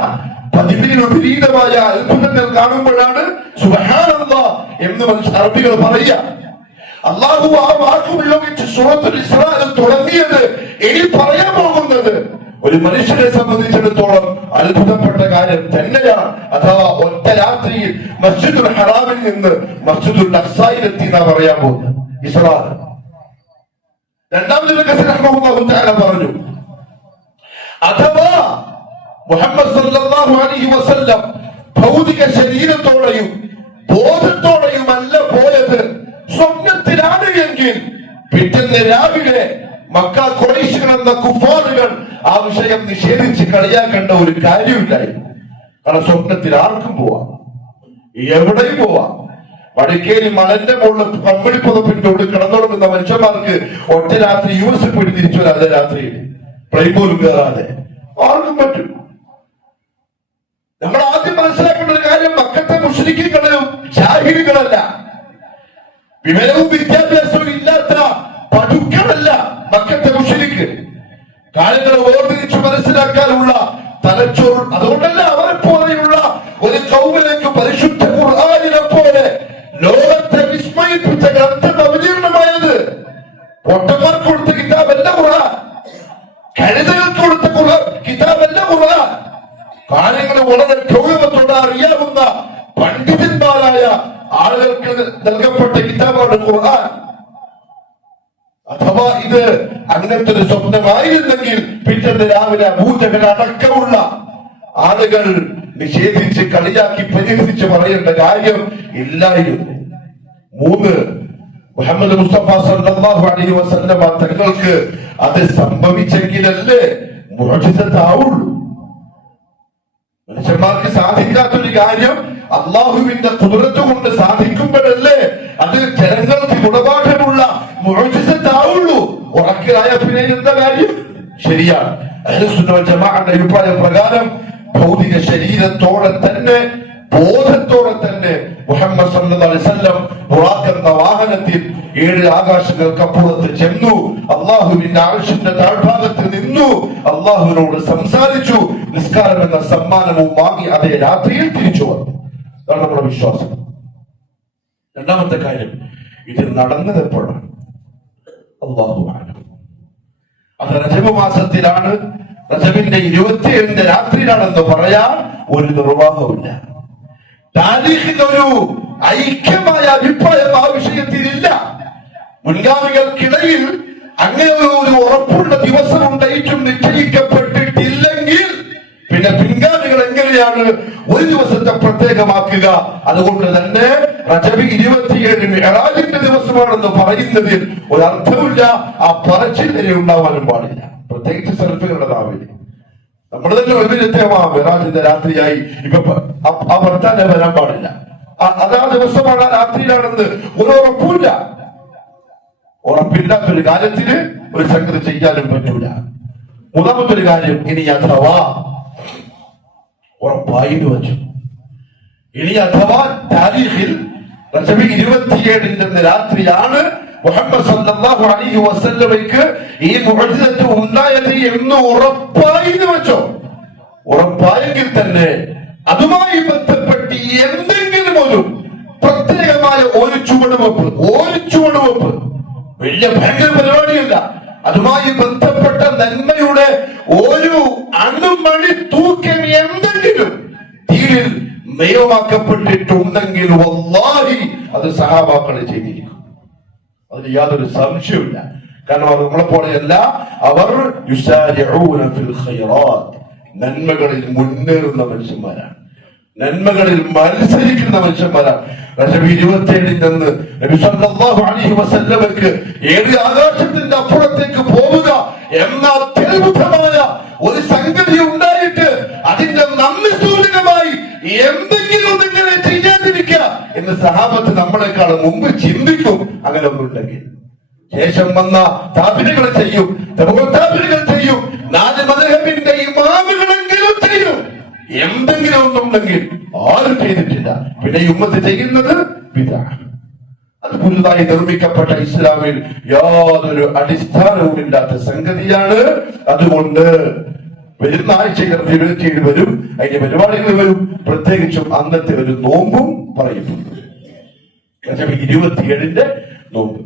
പതിവിന് വിപരീതമായ അത്ഭുതങ്ങൾ കാണുമ്പോഴാണ് സുബ്ഹാനല്ലാഹ് എന്ന് അറബികൾ പറയുക. അല്ലാഹു ആ വാക്ക് ഉപയോഗിച്ച് സൂറത്തുൽ ഇസ്രായിൽ തുടങ്ങിയത് ഇനി പറയാൻ പോകുന്നത് ഒരു മനുഷ്യനെ സംബന്ധിച്ചിടത്തോളം അത്ഭുതപ്പെട്ട കാര്യം തന്നെയാണ്. അഥവാ ഒറ്റ രാത്രിയിൽ മസ്ജിദുൽ ഹറാമിൽ നിന്ന് മസ്ജിദുൽ അഖ്സയിലെത്തി എന്നാ പറയാൻ പോകുന്നത് ഇസ്രാ. രണ്ടാമത് പറഞ്ഞു, അഥവാ മുഹമ്മദ് സല്ലല്ലാഹു അലൈഹി വസല്ലം ഭൗതിക ശരീരത്തോടെയും ബോധത്തോടെയും അല്ല പോയത്, സ്വപ്നത്തിലാണ് എങ്കിൽ പിറ്റേന്ന് രാവിലെ മക്ക ഖുറൈശികൾ എന്ന കുഫാറുകൾ ആ വിഷയം നിഷേധിച്ച് കളിയാക്കേണ്ട ഒരു കാര്യമില്ലായിരുന്നു. കാരണം സ്വപ്നത്തിൽ ആർക്കും പോവാം, എവിടെയും പോവാം. വടക്കേരി മലന്റെ മുകളിൽ കമ്പിളി പുതപ്പിന്റെ ഉള്ളിൽ കിടന്നോളുന്ന മനുഷ്യന്മാർക്ക് ഒറ്റ രാത്രി US പോയി തിരിച്ചു വരാം. അതേ രാത്രിയിൽ പ്ലെയിൻ പോലും കയറാതെ ആർക്കും പറ്റും. നമ്മൾ ആദ്യം മനസ്സിലാക്കേണ്ട ഒരു കാര്യം, മക്കത്തെ മുശ്രിക്കുകളും ജാഹിലുകളല്ല, വിവരവും വിദ്യാഭ്യാസവും ഇല്ലാത്ത പടുക്കളല്ല മക്കത്തെ മുശ്രിക്ക്. കാര്യങ്ങളെ വേർതിരിച്ച് മനസ്സിലാക്കാനുള്ള തലച്ചോറ്. അതുകൊണ്ടല്ല അവരെ പോലെയുള്ള ഒരു കൗമിലേക്ക് പരിശുദ്ധ ഖുർആനിനെ പോലെ ലോകത്തെ വിസ്മയിപ്പിച്ച ഗ്രന്ഥം അവതീർണമായത്. പൊട്ടന്മാർക്ക് കൊടുത്ത കിതാബല്ല ഖുർആൻ, കഴുതകൾക്ക് കൊടുത്ത കിതാബല്ല ഖുർആൻ. കാര്യങ്ങൾ വളരെ ഗൗരവത്തോടെ അറിയാവുന്ന പണ്ഡിതന്മാരായ ആളുകൾക്ക് നൽകപ്പെട്ട കിതാബാണ് ഖുർആൻ. അഥവാ ഇത് അങ്ങനത്തെ ഒരു സ്വപ്നമായിരുന്നെങ്കിൽ പിറ്റേന്ന് രാവിലെ അബൂജഹൽ അടക്കമുള്ള ആളുകൾ നിഷേധിച്ച് കളിയാക്കി പരിഹസിച്ച് പറയേണ്ട കാര്യം ഇല്ലായിരുന്നു. 3, മുഹമ്മദ് മുസ്തഫ സല്ലല്ലാഹു അലൈഹി വസല്ലം തങ്ങൾക്ക് അത് സംഭവിച്ചെങ്കിലല്ലേ മുഅ്ജിസത്താവുള്ളൂ. മനുഷ്യന്മാർക്ക് സാധിക്കാത്തൊരു കാര്യം അള്ളാഹുവിന്റെ ഖുദ്റത്ത് കൊണ്ട് സാധിക്കുമ്പോഴല്ലേ അത് ജനങ്ങൾക്ക് ഗുണപാഠമുള്ള മുഅ്ജിസത്താവുള്ളൂ. ഉറക്കലായ പിന്നെ എന്താ കാര്യം? ശരിയാണ്. അഹ്ലുസുന്ന വൽ ജമാഅയുടെ അഭിപ്രായ പ്രകാരം ഭൗതിക ശരീരത്തോടെ തന്നെ ബോധത്തോടെ തന്നെ മുഹമ്മദ് സല്ലല്ലാഹു അലൈഹി വസല്ലം ബുറാഖ് എന്ന വാഹനത്തിൽ 7 ആകാശങ്ങൾക്കപ്പുറത്ത് ചെന്നു, അള്ളാഹുവിന്റെ അർശിന്റെ താഴ്ഭാഗത്ത് നിന്നു, അള്ളാഹുവിനോട് സംസാരിച്ചു, നിസ്കാരം എന്ന സമ്മാനവും വാങ്ങി അതേ രാത്രിയിൽ തിരിച്ചു വന്നു. അതാണ് നമ്മുടെ വിശ്വാസം. രണ്ടാമത്തെ കാര്യം, ഇത് നടന്നത് എപ്പോഴാണ്? അല്ലാഹുവാണ്. അത് റജബ് മാസത്തിലാണ്, റജബിന്റെ 27 രാത്രിയിലാണെന്ന് പറയാൻ ഒരു നിർവാഹമില്ല. താരീഖിൽ ഒരു ഐക്യമായ അഭിപ്രായം ആ വിഷയത്തിലില്ല. മുൻഗാമികൾക്കിടയിൽ അങ്ങനെ ഒരു ഉറപ്പുള്ള ദിവസവും ഡേറ്റും നിശ്ചയിക്കപ്പെട്ടിട്ടില്ലെങ്കിൽ പിന്നെ പിൻഗാമികൾ എങ്ങനെയാണ് ഒരു ദിവസത്തെ പ്രത്യേകമാക്കുക? അതുകൊണ്ട് തന്നെ റജബ് 27 മിഅ്റാജിന്റെ ദിവസമാണെന്ന് പറയുന്നതിൽ ഒരർത്ഥമില്ല. ആ പറച്ചിൽ ഉണ്ടാവാനും പാടില്ല, പ്രത്യേകിച്ച് സെൽഫികളുടെ നാവിൽ. നമ്മൾ തന്നെ വൈവിധ്യത്തേമാ മിഅ്റാജിന്റെ രാത്രിയായി ഇപ്പൊ ആ വർത്താനെ വരാൻ പാടില്ല. അതാ ദിവസമാണ്, ആ രാത്രിയിലാണെന്ന് ഒരു ഉറപ്പില്ല. ഉറപ്പില്ലാത്തൊരു കാര്യത്തിന് ഒരു സംഗതി ചെയ്യാനും പറ്റൂല. മൂന്നാമത്തൊരു കാര്യം, ഇനി അഥവാ ഉറപ്പായിട്ട് വെച്ചു, ഇനി അഥവാ താരീഖിൽ റജബ് 27 രാത്രിയാണ് മുഹമ്മദ് സല്ലല്ലാഹു അലൈഹി വസല്ലമയ്ക്ക് ഈ മുഅ്ജിസത്ത് ഉണ്ടായത് എന്ന് ഉറപ്പായിട്ട് വെച്ചോ, ഉറപ്പായെങ്കിൽ തന്നെ അതുമായി ബന്ധപ്പെട്ട് എന്തെങ്കിലും ഒരു പ്രത്യേകമായ ഒരു ചുവടുവെപ്പ് വലിയ ഭയങ്കര പരിപാടിയല്ല, അതുമായി ബന്ധപ്പെട്ട നന്മയുടെ ഒരു അണുമണി തൂക്കം എന്തെങ്കിലും തീരിൽ നിയമമാക്കപ്പെട്ടിട്ടുണ്ടെങ്കിൽ വല്ലാഹി അത് സഹാബാക്കൾ ചെയ്തിരിക്കും. അതിന് യാതൊരു സംശയമില്ല. കാരണം അവർ നമ്മളെ പോലെയല്ല, അവർ യുസാരിഊന ഫിൽ ഖൈറാത്ത്, നന്മകളിൽ മുന്നേറുന്ന മനുഷ്യന്മാരാണ്, നന്മകളിൽ മത്സരിക്കുന്ന മനുഷ്യന്മാരാണ്. റജബ് 27 നബി സല്ലല്ലാഹു അലൈഹി വസല്ലമക്ക് ഏഴ് ആകാശത്തിന്റെ അപ്പുറത്തേക്ക് പോവുക എന്ന അത്ഭുതമായ ഒരു സംഗതി ഉണ്ടായിട്ട് അതിന്റെ നന്ദി സൂചകമായി എന്തെങ്കിലും ഒന്നിങ്ങനെ ചെയ്യാതിരിക്കുക എന്ന് സഹാബത്ത് നമ്മളെക്കാൾ മുമ്പ് ചിന്തിക്കും. അങ്ങനെ ഒന്നുണ്ടെങ്കിൽ ശേഷം വന്ന താബിഈകൾ ചെയ്യും, തബഉത്താബിഈകൾ ചെയ്യും, 4 മദ്ഹബിന്റെ ഇമാമുകളെങ്കിലും ചെയ്യും. എന്തെങ്കിലും ഒന്നുണ്ടെങ്കിൽ ആരും ചെയ്തിട്ടില്ല. പിന്നെ ഈ ഉമ്മത്ത് ചെയ്യുന്നത് ബിദ്അ. അത് പുതുതായി നിർമ്മിക്കപ്പെട്ട ഇസ്ലാമിൽ യാതൊരു അടിസ്ഥാനവും ഇല്ലാത്ത സംഗതിയാണ്. അതുകൊണ്ട് വരുന്ന ആഴ്ചകൾ 27 വരും, അതിന്റെ പരിപാടികൾ വരും. പ്രത്യേകിച്ചും അന്നത്തെ ഒരു നോമ്പും പറയുന്നുണ്ട്, റജബ് 27 നോമ്പ്.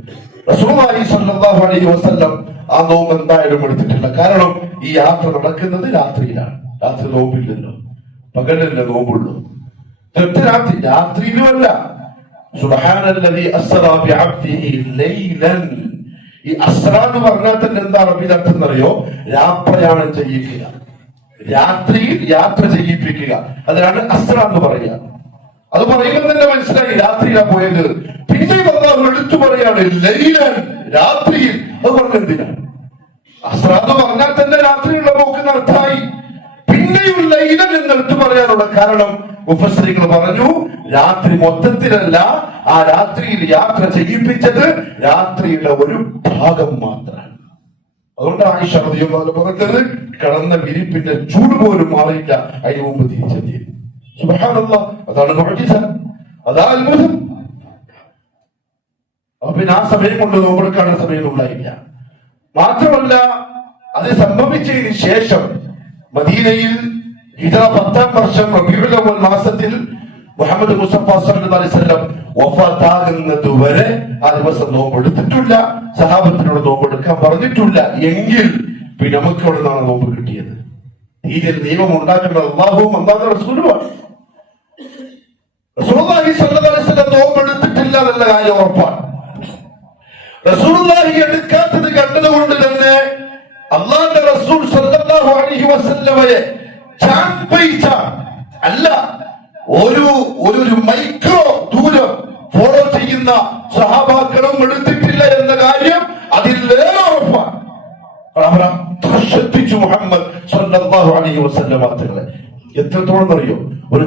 റസൂലുള്ളാഹി സ്വല്ലല്ലാഹു അലൈഹി വസല്ലം ആ നോമ്പ് എന്തായാലും എടുത്തിട്ടില്ല. കാരണം ഈ യാത്ര നടക്കുന്നത് രാത്രിയിലാണ്. രാത്രി നോമ്പില്ലല്ലോ, പകലല്ലേ നോമ്പുള്ളൂ. രാത്രിയിലുമല്ല. സുബ്ഹാനല്ലദീ അസ്റാ ബിഅബ്ദിഹി ലൈലൻ. ഈ അസ്റ എന്ന് പറഞ്ഞാൽ തന്നെ എന്താ അറബിയിൽ അർത്ഥം എന്നറിയോ? യാത്രയാണ് ചെയ്യിക്കുക, രാത്രിയിൽ യാത്ര ചെയ്യിപ്പിക്കുക. അതിനാണ് അസ്റ എന്ന് പറയുക. അത് പറയുമ്പോൾ തന്നെ മനസ്സിലായി രാത്രിയിലാ പോയത്. പിന്നെ അല്ലാഹു എടുത്തു പറയാണ് ലൈലൻ, രാത്രിയിൽ. അത് പറഞ്ഞെന്തിനാണ്? അസ്റ എന്ന് പറഞ്ഞാൽ തന്നെ രാത്രിയുള്ള പോക്കുന്ന അർത്ഥമായി. പിന്നെയും ലൈലൻ എന്നെടുത്ത് പറയാനുള്ള കാരണം മുഫസ്സിറുകൾ പറഞ്ഞു, രാത്രി മൊത്തത്തിലല്ല, ആ രാത്രിയിൽ യാത്ര ചെയ്യിപ്പിച്ചത് രാത്രിയുടെ ഒരു ഭാഗം മാത്രമാണ്. അതുകൊണ്ട് ആയിഷ റളിയല്ലാഹു അൻഹ പറഞ്ഞത് കിടന്ന വിരിപ്പിന്റെ ചൂട് പോലും മാറിയില്ല അതിന് മുമ്പ് തിരിച്ചെത്തി. സുബ്ഹാനല്ലാഹ്, അതാണ് മുഅ്ജിസ, അതാ അത്ഭുതം. അപ്പൊ പിന്നെ ആ സമയം കൊണ്ട് നോമ്പെടുക്കാനുള്ള സമയം ഉണ്ടായില്ല. മാത്രമല്ല, അത് സംഭവിച്ചതിന് ശേഷം മദീനയിൽ ഹിജറ 10-ാം വർഷം റബീഉൽ അവ്വൽ മാസത്തിൽ മുഹമ്മദ് മുസ്തഫ സല്ലല്ലാഹു അലൈഹി വസല്ലം വഫാത്താകുന്നത് വരെ ആ ദിവസം നോമ്പെടുത്തിട്ടില്ല. സഹാബത്തിനോട് നോമ്പെടുക്കാൻ പറഞ്ഞിട്ടില്ല. എങ്കിൽ പിന്നെ നമുക്ക് അവിടെ നിന്നാണ് നോമ്പ് കിട്ടിയത്. ഇതിൽ നിയമം ഉണ്ടാക്കേണ്ട അല്ലാഹുവും അല്ലാഹുവിന്റെ റസൂലുമാണ്. റസൂലുള്ളാഹി സ്വല്ലല്ലാഹു അലൈഹി വസല്ലം നോമ്പെടുത്തിട്ടില്ല എന്നുള്ള കാര്യം ഉറപ്പാണ്. റസൂലുള്ളാഹി എടുക്കാത്തത് കണ്ടതുകൊണ്ട് തന്നെ അല്ലാഹുവിന്റെ റസൂൽ സ്വല്ലല്ലാഹു അലൈഹി വസല്ലമയെ അല്ല, ഒരു മൈക്രോ ദൂരം ഫോളോ ചെയ്യുന്ന സഹാബാക്കളും എടുത്തിട്ടില്ല എന്ന കാര്യം അതിലേറെ ഉറപ്പാണ്. ശ്രദ്ധിച്ചു മുഹമ്മദ് സ്വല്ലല്ലാഹു അലൈഹി വസല്ലമ തങ്ങളെ. എത്രത്തോളം അറിയോ? ഒരു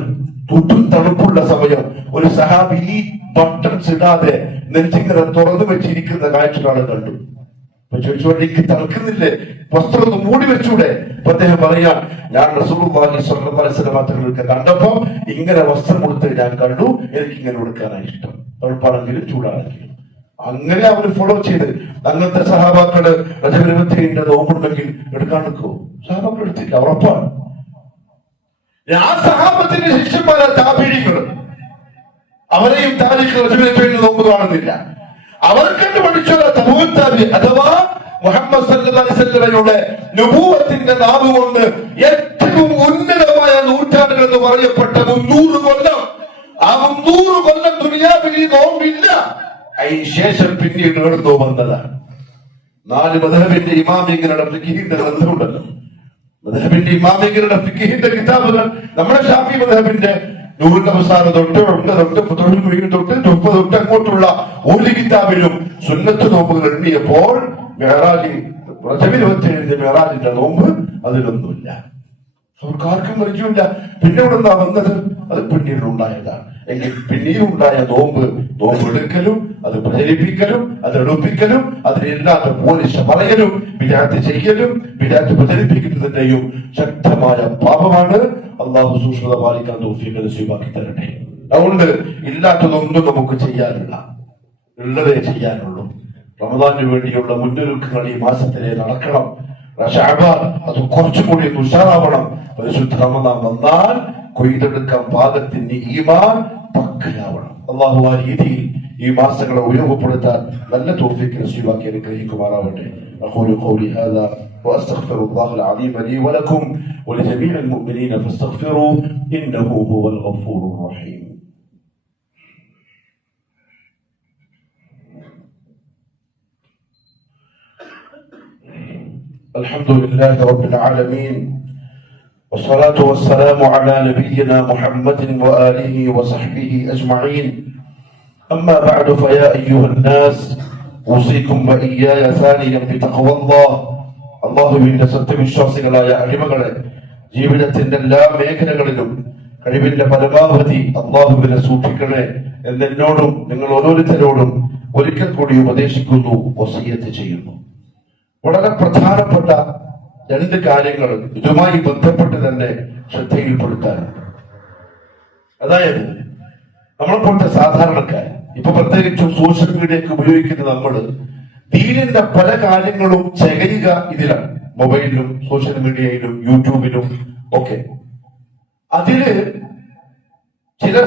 തണുപ്പുള്ള സമയം ഒരു സഹാബി ഈ ബട്ടൺസ് ഇടാതെ നെഞ്ചിങ്ങനെ തുറന്നു വെച്ചിരിക്കുന്ന കാഴ്ചകളാണ് കണ്ടു. ചോദിച്ചോണ്ട് എനിക്ക് തണുക്കുന്നില്ലേ, വസ്ത്രം ഒന്ന് മൂടി വെച്ചൂടെ? അദ്ദേഹം പറയാൻ, ഞാൻ റസൂലുള്ളാഹി സ്വല്ലല്ലാഹു അലൈഹി വസല്ലം തങ്ങൾക്ക് കണ്ടപ്പോ ഇങ്ങനെ വസ്ത്രം കൊടുത്ത് ഞാൻ കണ്ടു, എനിക്ക് ഇങ്ങനെ കൊടുക്കാനാണ് ഇഷ്ടം, തണുപ്പാണെങ്കിലും ചൂടാണെങ്കിലും. അങ്ങനെ അവർ ഫോളോ ചെയ്ത് അങ്ങനത്തെ സഹാബാക്കള് റജബ് 27 നോമ്പുണ്ടെങ്കിൽ എടുക്കാൻ നിൽക്കുമോ? സഹാബാക്കൾ എടുത്തില്ല, ഉറപ്പാണ്. ആ സഹാബത്തിന്റെ ശിഷ്യന്മാരാ താബിഈങ്ങൾ. അവരെയും താരിഖ് റജബ് 27 നോമ്പ് കാണുന്നില്ല. അവർക്കെന്ന് പഠിച്ചത് തബൂഅ് താബി അഥവാ മുഹമ്മദ് സല്ലല്ലാഹു അലൈഹി വസല്ലമയുടെ നബുവത്തിന്റെ നാമം കൊണ്ട് ഏറ്റവും ഉന്നതമായ നൂറ്റാണ്ടുകൾ എന്ന് പറയപ്പെട്ട 300 കൊല്ലം. ആ 300 കൊല്ലം ദുനിയാവിൽ ഈ നോമ്പില്ല. അതിനുശേഷം പിന്നീട് എഴുതോ വന്നതാണ്. 4 മദ്ഹബിന്റെ ഇമാമിങ്ങളുടെ ഫിഖിന്റെ ഗ്രന്ഥമുണ്ടല്ലോ. മദ്ഹബിന്റെ ഇമാമിങ്ങളുടെ ഫിഖിന്റെ കിതാബുകൾ നമ്മുടെ ഷാഫി മദ്ഹബിന്റെ നൂറുൽ അവസാന തൊട്ട് ഫുതുഹുൽ മുഈൻ തൊട്ട് 30 തൊട്ട് അങ്ങോട്ടുള്ള ഒരു കിതാബിലും സുന്നത്ത് നോമ്പുകൾ എണ്ണിയപ്പോൾ മിഅ്റാജ് റജബ് 27 മിഅ്റാജിന്റെ നോമ്പ് അതിലൊന്നുമില്ല. അവർക്ക് ആർക്കും പരിചയമില്ല. പിന്നെ ഇവിടെ എന്താ വന്നത്? അത് പിന്നീട് ഉണ്ടായതാണ്. എങ്കിൽ പിന്നീടുണ്ടായ നോമ്പ് എടുക്കലും അത് പ്രചരിപ്പിക്കലും അത് എടുപ്പിക്കലും അതിലില്ലാത്ത പോലീസ് പറയലും വിദഅത്ത് ചെയ്യലും വിദഅത്ത് പ്രചരിപ്പിക്കുന്നതിന്റെയും ശക്തമായ പാപമാണ്. അള്ളാഹു സൂക്ഷ്മത പാലിക്കാൻ തൗഫീഖ് നസീബാക്കി തരട്ടെ. അതുകൊണ്ട് ഇല്ലാത്തതൊന്നും നമുക്ക് ചെയ്യാനില്ല, ഉള്ളതേ ചെയ്യാനുള്ളൂ. റമദാനിന് വേണ്ടിയുള്ള മുന്നൊരുക്കങ്ങൾ ഈ മാസത്തിലെ നടക്കണം. ഷഅബാൻ അത് കുറച്ചുകൂടി ഉഷാറാവണം. പരിശുദ്ധ റമദാൻ വന്നാൽ കൊയ്തെടുക്കാൻ പാകത്തിന് ഈമാൻ പക്കയാവണം. അള്ളാഹു ആ രീതിയിൽ ഈ മാസങ്ങളെ ഉപയോഗപ്പെടുത്താൻ നല്ല തൗഫീഖ് നസീബാക്കി അനുഗ്രഹിക്കുമാറാവട്ടെ. അഖൂലു ഖൗലി ഹാദാ വഅസ്തഗ്ഫിറുല്ലാഹൽ അലീം ലീ വലക്കും വലിജമീഇൽ മുഅ്മിനീന ഫസ്തഗ്ഫിറൂ ഇന്നഹു ഹുവൽ ഗഫൂറുർ റഹീം. الحمد لله رب العالمين والصلاة والسلام على نبينا محمد وآله وصحبه أجمعين. أما بعد فيا أيها الناس أوصيكم وإياي ثانيا بتقوى الله. അള്ളാഹുവിന്റെ സത്യവിശ്വാസികളായ അടിമകളെ, ജീവിതത്തിന്റെ എല്ലാ മേഖലകളിലും കഴിവിന്റെ പരമാവധി അള്ളാഹുവിനെ സൂക്ഷിക്കണേ എന്നോടും നിങ്ങൾ ഓരോരുത്തരോടും ഒരിക്കൽ കൂടി ഉപദേശിക്കുന്നു, വസിയ്യത്ത് ചെയ്യുന്നു. വളരെ പ്രധാനപ്പെട്ട 2 കാര്യങ്ങൾ ഇതുമായി ബന്ധപ്പെട്ട് തന്നെ ശ്രദ്ധയിൽപ്പെടുത്താനുണ്ട്. അതായത് നമ്മളെപ്പോലത്തെ സാധാരണക്കാർ, ഇപ്പൊ പ്രത്യേകിച്ചും സോഷ്യൽ മീഡിയയൊക്കെ ഉപയോഗിക്കുന്ന നമ്മൾ ദീനിന്റെ പല കാര്യങ്ങളും ചെയ്യുക ഇതിലാണ്. മൊബൈലിലും സോഷ്യൽ മീഡിയയിലും യൂട്യൂബിലും ഒക്കെ. അതില് ചില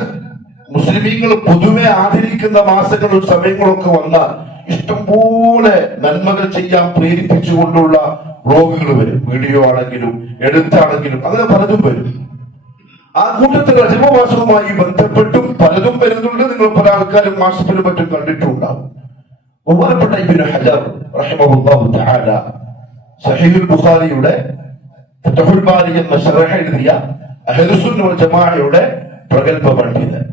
മുസ്ലിമീങ്ങൾ പൊതുവെ ആദരിക്കുന്ന മാസങ്ങളും സമയങ്ങളൊക്കെ വന്നാൽ ഇഷ്ടംപോലെ നന്മകൾ ചെയ്യാൻ പ്രേരിപ്പിച്ചുകൊണ്ടുള്ള വ്ലോഗുകൾ വരും. വീഡിയോ ആണെങ്കിലും എഴുത്താണെങ്കിലും അങ്ങനെ പലതും വരും. ആ കൂട്ടത്തിൽ റജബ് മാസവുമായി ബന്ധപ്പെട്ടും പലതും വരുന്നുണ്ട്. നിങ്ങൾ പല ആൾക്കാരും മാസത്തിലും മറ്റും കണ്ടിട്ടുണ്ടാവും. ബഹുമാനപ്പെട്ട ഇബ്നു ഹജർ റഹിമഹുല്ലാഹു തആല സഹീഹുൽ ബുഖാരിയുടെ ഫത്ഹുൽ ബാരി എന്ന ശറഹ് എഴുതിയ അഹ്ലുസുന്ന വൽ ജമാഅയുടെ പ്രഗൽഭ പണ്ഡിതൻ,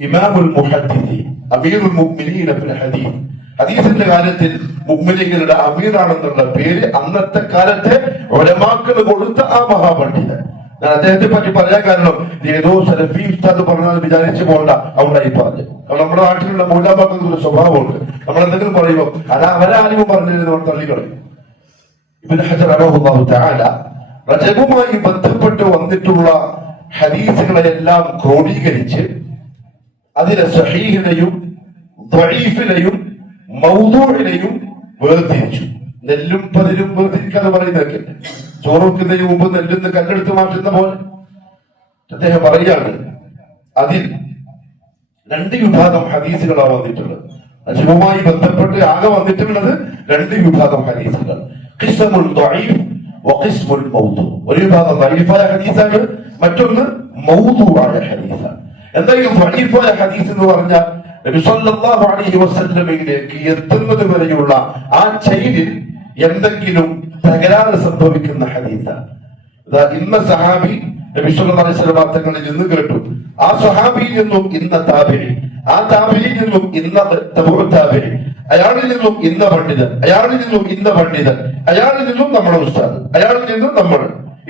ഇമാമുൽ മുഹദ്ദിസീൻ, അമീറുൽ മുഅ്മിനീന ഫിൽ ഹദീസ്, ഹദീസിന്റെ കാര്യത്തിൽ മുഅ്മിനീങ്ങളുടെ അമീറാണെന്നുള്ള പേര് അന്നത്തെ കാലത്തെ ഉലമാക്കൾ കൊടുത്ത ആ മഹാപണ്ഡിതൻ. ഞാൻ അദ്ദേഹത്തെ പറ്റി പറയാൻ കാരണം ഏതോ സലഫി ഉസ്താദ് പറഞ്ഞാൽ വിചാരിച്ചു പോകണ്ട, അവണ്ടായി പറഞ്ഞു. കാരണം നമ്മുടെ നാട്ടിലുള്ള മൂലാമാക്കുന്ന ഒരു സ്വഭാവമുണ്ട്. നമ്മൾ എന്തെങ്കിലും പറയുമ്പോൾ അവരാരും പറഞ്ഞിരുന്നു നമ്മൾ തള്ളിക്കളയും. ഇബ്നു ഹജർ റഹിമഹുല്ലാഹു തആല റജബുമായി ബന്ധപ്പെട്ട് വന്നിട്ടുള്ള ഹദീസുകളെല്ലാം ക്രോഡീകരിച്ച് അതിലെ സഹീഹിനെയും ദഈഫിനെയും മൗദൂഇനെയും വേർതിരിച്ചു. നെല്ലും പതിരും വേർതിരിക്കാന്ന് പറയുന്നതൊക്കെ ചോറ് വെക്കുന്നതിന് മുമ്പ് നെല്ലുന്ന് കല്ലെടുത്ത് മാറ്റുന്ന പോലെ അദ്ദേഹം പറയാണ്. അതിൽ 2 വിഭാഗം ഹദീസുകളാണ് വന്നിട്ടുള്ളത്. റജബുമായി ബന്ധപ്പെട്ട് ആകെ വന്നിട്ടുള്ളത് 2 വിഭാഗം ഹദീസുകൾ. ഖിസ്മുൽ ദഈഫ് വഖിസ്മുൽ മൗദൂ. ഒരു വിഭാഗം ദഈഫായ ഹദീസാണ്, മറ്റൊന്ന് മൗദൂആയ ഹദീസാണ്. എന്തായാലും ദഈഫായ ഹദീസ് എന്ന് പറഞ്ഞാൽ നബി സല്ലല്ലാഹു അലൈഹി വസല്ലമയിലേക്ക് എത്തുന്നത് വരെയുള്ള ആ ചെയിനിൽ എന്തെങ്കിലും തകരാറ് സംഭവിക്കുന്ന ഹദീസാണ്. ഇന്ന സഹാബി നബി സല്ലല്ലാഹു അലൈഹി വസല്ലം തങ്ങളിൽ നിന്ന് കേട്ടു, ആ സഹാബിയിൽ നിന്നും ഇന്ന താബിഈ, ആ താബിഈയിൽ നിന്നും ഇന്ന തബഉ താബിഈ, അയാളിൽ നിന്നും ഇന്ന പണ്ഡിതൻ, അയാളിൽ നിന്നും ഇന്ന പണ്ഡിതൻ, അയാളിൽ നിന്നും നമ്മുടെ ഉസ്താദ്, അയാളിൽ നിന്നും നമ്മൾ.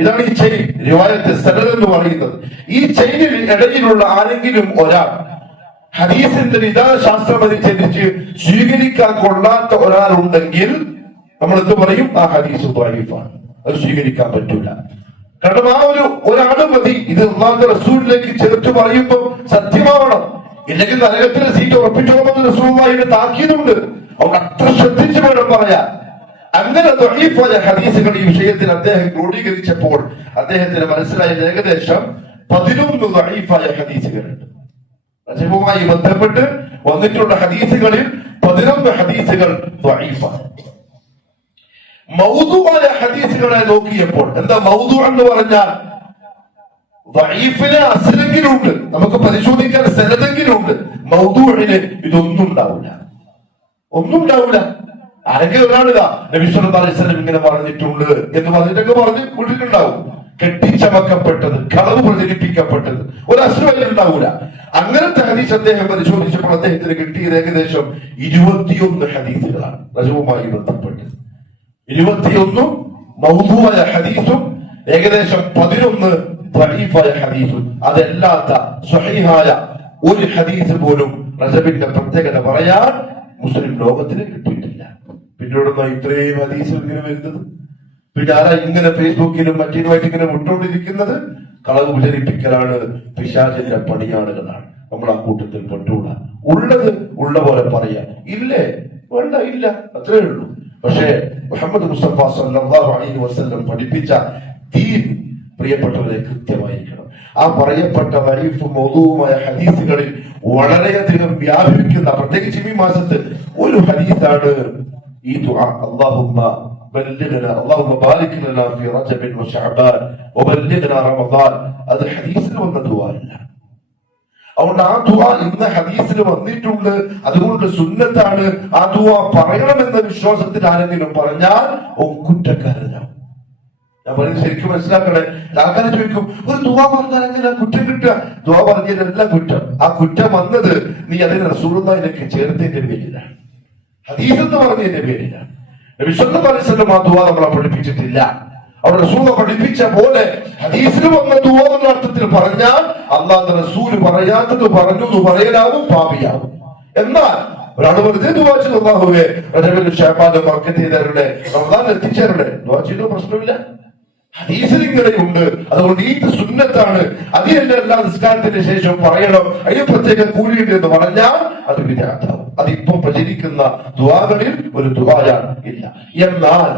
ഇതാണ് ഈ ചെയിൻ, റിവായത്ത് സനദ് എന്ന് പറയുന്നത്. ഈ ചെയിനിൽ ഇടയിലുള്ള ആരെങ്കിലും ഒരാൾ ഹദീസിന്റെ വിധാനശാസ്ത്രം അനുസരിച്ച് സ്വീകരിക്കാൻ കൊള്ളാത്ത ഒരാളുണ്ടെങ്കിൽ നമ്മൾ എന്ത് പറയും? ആ ഹദീസ് ദഈഫാണ്, അത് സ്വീകരിക്കാൻ പറ്റൂല. കാരണം ആ ഒരാള് മതി. ഇത് അല്ലാഹുവിന്റെ റസൂലിലേക്ക് ചേർത്ത് പറയുമ്പോൾ സത്യമാവണം. ഇല്ലെങ്കിൽ നരകത്തിലെ സീറ്റ് ഉറപ്പിച്ചോമെന്ന് റസൂലുള്ളാഹിയുടെ താക്കീതുണ്ട്. അവിടെ അത്ര ശ്രദ്ധിച്ചു വേണം പറയാൻ. അങ്ങനെ ദഈഫായ ഹദീസുകൾ ഈ വിഷയത്തിൽ അദ്ദേഹം ക്രോഡീകരിച്ചപ്പോൾ അദ്ദേഹത്തിന് മനസ്സിലായത് ഏകദേശം 11 ദഈഫായ ഹദീസുകളുണ്ട്. റജബുമായി ബന്ധപ്പെട്ട് വന്നിട്ടുള്ള ഹദീസുകളിൽ 11 ഹദീസുകൾ ദഈഫാണ്. മൗദൂആയ ഹദീസുകളെ നോക്കിയപ്പോൾ, എന്താ മൗദൂ എന്ന് പറഞ്ഞാൽ? ദഈഫിന് അസ്ലെങ്കിലും ഉണ്ട്, നമുക്ക് പരിശോധിക്കാൻ സനദെങ്കിലും ഉണ്ട്. മൗദൂഇന് ഇതൊന്നും ഉണ്ടാവില്ല, ഒന്നും ഉണ്ടാവില്ല. ആരെങ്കിലും ഒരാളിതാ നബി സല്ലല്ലാഹു അലൈഹി വസല്ലം ഇങ്ങനെ പറഞ്ഞിട്ടുണ്ട് എന്ന് പറഞ്ഞിട്ടൊക്കെ പറഞ്ഞ് വിട്ടിട്ടുണ്ടാവും. കെട്ടിച്ചമക്കപ്പെട്ടത്, കളവ് പ്രചരിപ്പിക്കപ്പെട്ടത് ഒരു അസ്ലും ഉണ്ടാവൂല. അങ്ങനത്തെ ഹദീസ് അദ്ദേഹം പരിശോധിച്ചപ്പോൾ അദ്ദേഹത്തിന് കിട്ടിയത് ഏകദേശം 21 ഹദീസുകളാണ് റജബുമായി ബന്ധപ്പെട്ട്. 21 മൗദൂആയ ഹദീസും ഏകദേശം 11 ദഈഫായ ഹദീസും. അതല്ലാത്ത സ്വഹീഹായ ഒരു ഹദീസ് പോലും റജബിന്റെ പ്രത്യേകത പറയാൻ മുസ്ലിം ലോകത്തിന് കിട്ടിയിട്ടില്ല. പിന്നീടൊന്നും ഇത്രയും ഹദീസ് ഇങ്ങനെ വരുന്നത്? പിന്നെ ആരാ ഇങ്ങനെ ഫേസ്ബുക്കിലും മറ്റേതുമായിട്ട് ഇങ്ങനെ വിട്ടുകൊണ്ടിരിക്കുന്നത്? കളവ് പ്രചരിപ്പിക്കലാണ്, പിശാചിന്റെ പണിയാളുകളാണ്. നമ്മൾ ആ കൂട്ടത്തിൽ പെട്ടുകൂടാ. ഉള്ളത് ഉള്ള പോലെ പറയാ, ഇല്ലേ വേണ്ട, ഇല്ല, അത്രേ ഉള്ളൂ. പക്ഷേ മുഹമ്മദ് മുസ്തഫ സല്ലല്ലാഹു അലൈഹി വസല്ലം പഠിപ്പിച്ച ദീൻ പ്രിയപ്പെട്ടവരെ കൃത്യമായിരിക്കണം. ആ പറയപ്പെട്ട ദഈഫ് മൗദൂമായ ഹദീസുകളിൽ വളരെയധികം വ്യാപിക്കുന്ന, പ്രത്യേകിച്ച് ഈ മാസത്ത് ഒരു ഹദീസാണ് ഈ ദുആ, അല്ലാഹുമ്മ ബല്ലിഗ്നാ അല്ലാഹുമ്മ ബാരിക് ലനാ ഫീ റജബ വശഅബാൻ വബല്ലിഗ്നാ റമദാൻ. അത് ഹദീസിൽ വന്ന ദുആ അല്ല. അതുകൊണ്ട് ആ ദുആ ഇന്ന് ഹദീസിൽ വന്നിട്ടുണ്ട്, അതുകൊണ്ട് സുന്നത്താണ്. ആ ദുആ പറയണമെന്ന വിശ്വാസത്തിൽ ആരെങ്കിലും പറഞ്ഞാൽ കുറ്റക്കാരനാവും. ഞാൻ പറയുന്നത് ശരിക്കും മനസ്സിലാക്കണേ. ആൾക്കാരെ ചോദിക്കും, ഒരു ദുആ പറഞ്ഞാൽ എങ്ങനെ കുറ്റം കിട്ടുക? ദുആ പറഞ്ഞതിലെല്ലാം കുറ്റം. ആ കുറ്റം വന്നത് നീ അതിനെ റസൂലുള്ളാഹിലേക്ക് ചേർത്തതിന്റെ പേരിലാണ്, ഹദീസ് എന്ന് പറഞ്ഞതിന്റെ പേരിലാണ്. നബി സല്ലല്ലാഹു അലൈഹി വസല്ലം ആ ദുആ നമ്മളെ പഠിപ്പിച്ചിട്ടില്ല. അവിടെ റസൂൽ പഠിപ്പിച്ച പോലെ ഹദീസിൽ വന്ന ദുആ എന്ന അർത്ഥത്തിൽ പറഞ്ഞാൽ അല്ലാഹുവിന്റെ റസൂൽ പറയാത്തത് പറഞ്ഞു എന്ന് പറയലാവും, പാപിയാവും. എന്നാൽ ഒരാൾ വെറുതെ ദുആ ചെയ്തു, അല്ലാഹുവേ റജബിലും ശഅബാനിലും ബർക്കത്ത് ചെയ്തവരുടെ റമദാൻ എത്തിച്ചവരുടെ ദുആ ചെയ്തോ, പ്രശ്നമില്ല. ഹദീസിൽ ഇങ്ങനെയുണ്ട്, അതുകൊണ്ട് ഈ സുന്നത്താണ്, അതിന്റെ എല്ലാ നിസ്കാരത്തിന് ശേഷം പറയണം, അതിന് പ്രത്യേക കൂലിയുണ്ട് എന്ന് പറഞ്ഞാൽ അത് വിദഅത്താവും. അതിപ്പം പ്രചരിക്കുന്ന ദുആകളിൽ ഒരു ദുആയാണ് ഇല്ല. എന്നാൽ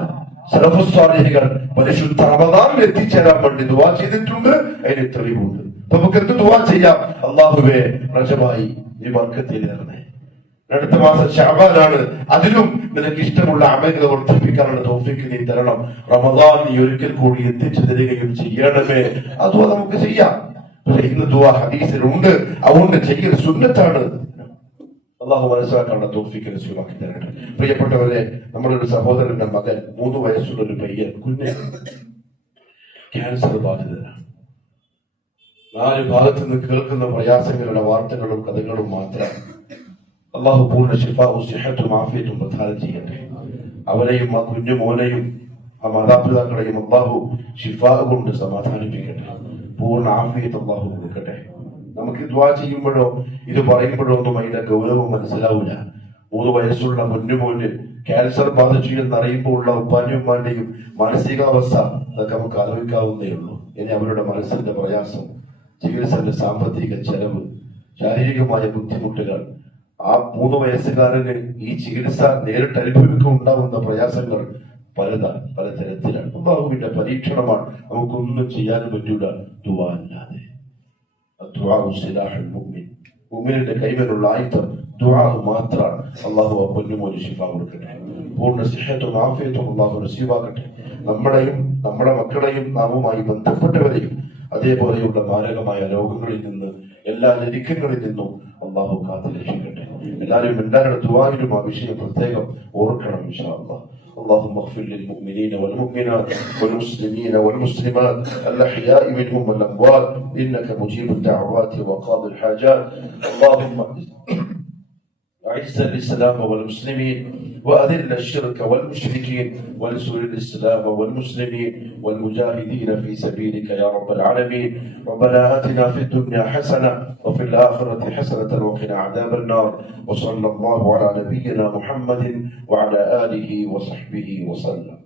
സലഫുസ് സ്വാലിഹീകൾ പരിശുദ്ധ റമദാനിൽ എത്തിച്ചേരാൻ വേണ്ടി ദുആ ചെയ്തിട്ടുണ്ട്, അതിന് തെളിവുണ്ട്. അപ്പൊ നമുക്ക് എന്ത് ദുആ ചെയ്യാം? അല്ലാഹുവേ റജബായി നീ ബർക്കത്ത് തരണേ, അടുത്ത മാസം ശഅബാനാണ്, അതിലും നിനക്ക് ഇഷ്ടമുള്ള അമലുകൾ വർദ്ധിപ്പിക്കാനുള്ള തൗഫീഖ് നീ തരണം, റമദാൻ നീ ഒരിക്കൽ കൂടി എത്തിച്ചു തരികയും ചെയ്യണമേ. അത് നമുക്ക് ചെയ്യാം. പക്ഷെ ഇന്ന് ദുആ ഹദീസിലുണ്ട്, അതുകൊണ്ട് ചെയ്യൽ സുന്നത്താണ്. അള്ളാഹു മനസ്സിലാക്കാനുള്ള തൗഫീഖ് നസീബാക്കി തരട്ടെ. പ്രിയപ്പെട്ടവരെ, നമ്മുടെ ഒരു സഹോദരന്റെ മകൻ 3 വയസ്സുള്ള ഒരു പയ്യൻ, കുഞ്ഞ്, ക്യാൻസർ ബാധിതനാണ്. 4 ഭാഗത്ത് നിന്ന് കേൾക്കുന്ന പ്രയാസങ്ങളുടെ വാർത്തകളും കഥകളും മാത്രം. അള്ളാഹു പൂർണ്ണ ശിഫാഉ സിഹത്തും ആഫിയത്തും പ്രദാനം ചെയ്യട്ടെ. അവരെയും ആ കുഞ്ഞു മോനെയും ആ മാതാപിതാക്കളെയും അള്ളാഹു ശിഫാ കൊണ്ട് സമാധാനിപ്പിക്കട്ടെ. പൂർണ്ണ ആഫിയത്ത് അള്ളാഹു കൊടുക്കട്ടെ. നമുക്ക് ദുആ ചെയ്യുമ്പോഴോ ഇത് പറയുമ്പോഴോ ഒന്നും അതിന്റെ ഗൗരവം മനസ്സിലാവില്ല. 3 വയസ്സുള്ള കുഞ്ഞുമോന് ക്യാൻസർ ബാധിച്ചു എന്നറിയുമ്പോൾ ഉള്ള ഉപ്പാന്റെയും ഉമ്മാന്റെയും മാനസികാവസ്ഥ അതൊക്കെ നമുക്ക് ആലോചിക്കാവുന്നേ ഉള്ളൂ. ഇനി അവരുടെ മനസ്സിന്റെ പ്രയാസം, ചികിത്സന്റെ സാമ്പത്തിക ചെലവ്, ശാരീരികമായ ബുദ്ധിമുട്ടുകൾ, ആ 3 വയസ്സുകാരന് ഈ ചികിത്സ നേരിട്ട് അനുഭവിക്കുണ്ടാവുന്ന പ്രയാസങ്ങൾ പലതരത്തിലാണ്. അല്ലാഹുവിന്റെ പരീക്ഷണമാണ്. നമുക്കൊന്നും ചെയ്യാനും പറ്റൂല ദുആ അല്ലാതെ. മുഅ്മിനിന്റെ കൈവലുള്ള ആയുധം ദുആ മാത്രമാണ്. അല്ലാഹു ആ പൊന്നുമോന് ശിഫ കൊടുക്കട്ടെ. പൂർണ്ണ സിഹത്തും ആഫിയത്തും അല്ലാഹു നസീബാക്കട്ടെ. നമ്മളെയും നമ്മുടെ മക്കളെയും നാമുമായി ബന്ധപ്പെട്ടവരെയും അതേപോലെയുള്ള മാരകമായ രോഗങ്ങളിൽ നിന്ന്, എല്ലാ ഞെരുക്കങ്ങളിൽ നിന്നും അല്ലാഹു കാത്തുരക്ഷിക്കട്ടെ. എല്ലാവരും എല്ലാവരുടെ ദുആയിലും ആ വിഷയം പ്രത്യേകം ഓർക്കണം ഇൻഷാ അല്ലാഹ്. اللهم اغفر للمؤمنين والمؤمنات والمسلمين والمسلمات الأحياء منهم والأموات إنك مجيب الدعوات وقاضي الحاجات. اللهم أعز الإسلام والمسلمين وأذل الشرك والمشركين وانصر الإسلام والمسلمين والمجاهدين في سبيلك يا رب العالمين. ربنا آتنا في الدنيا حسنة وفي الآخرة حسنة وقنا عذاب النار. وصلى الله على نبينا محمد وعلى آله وصحبه وسلم.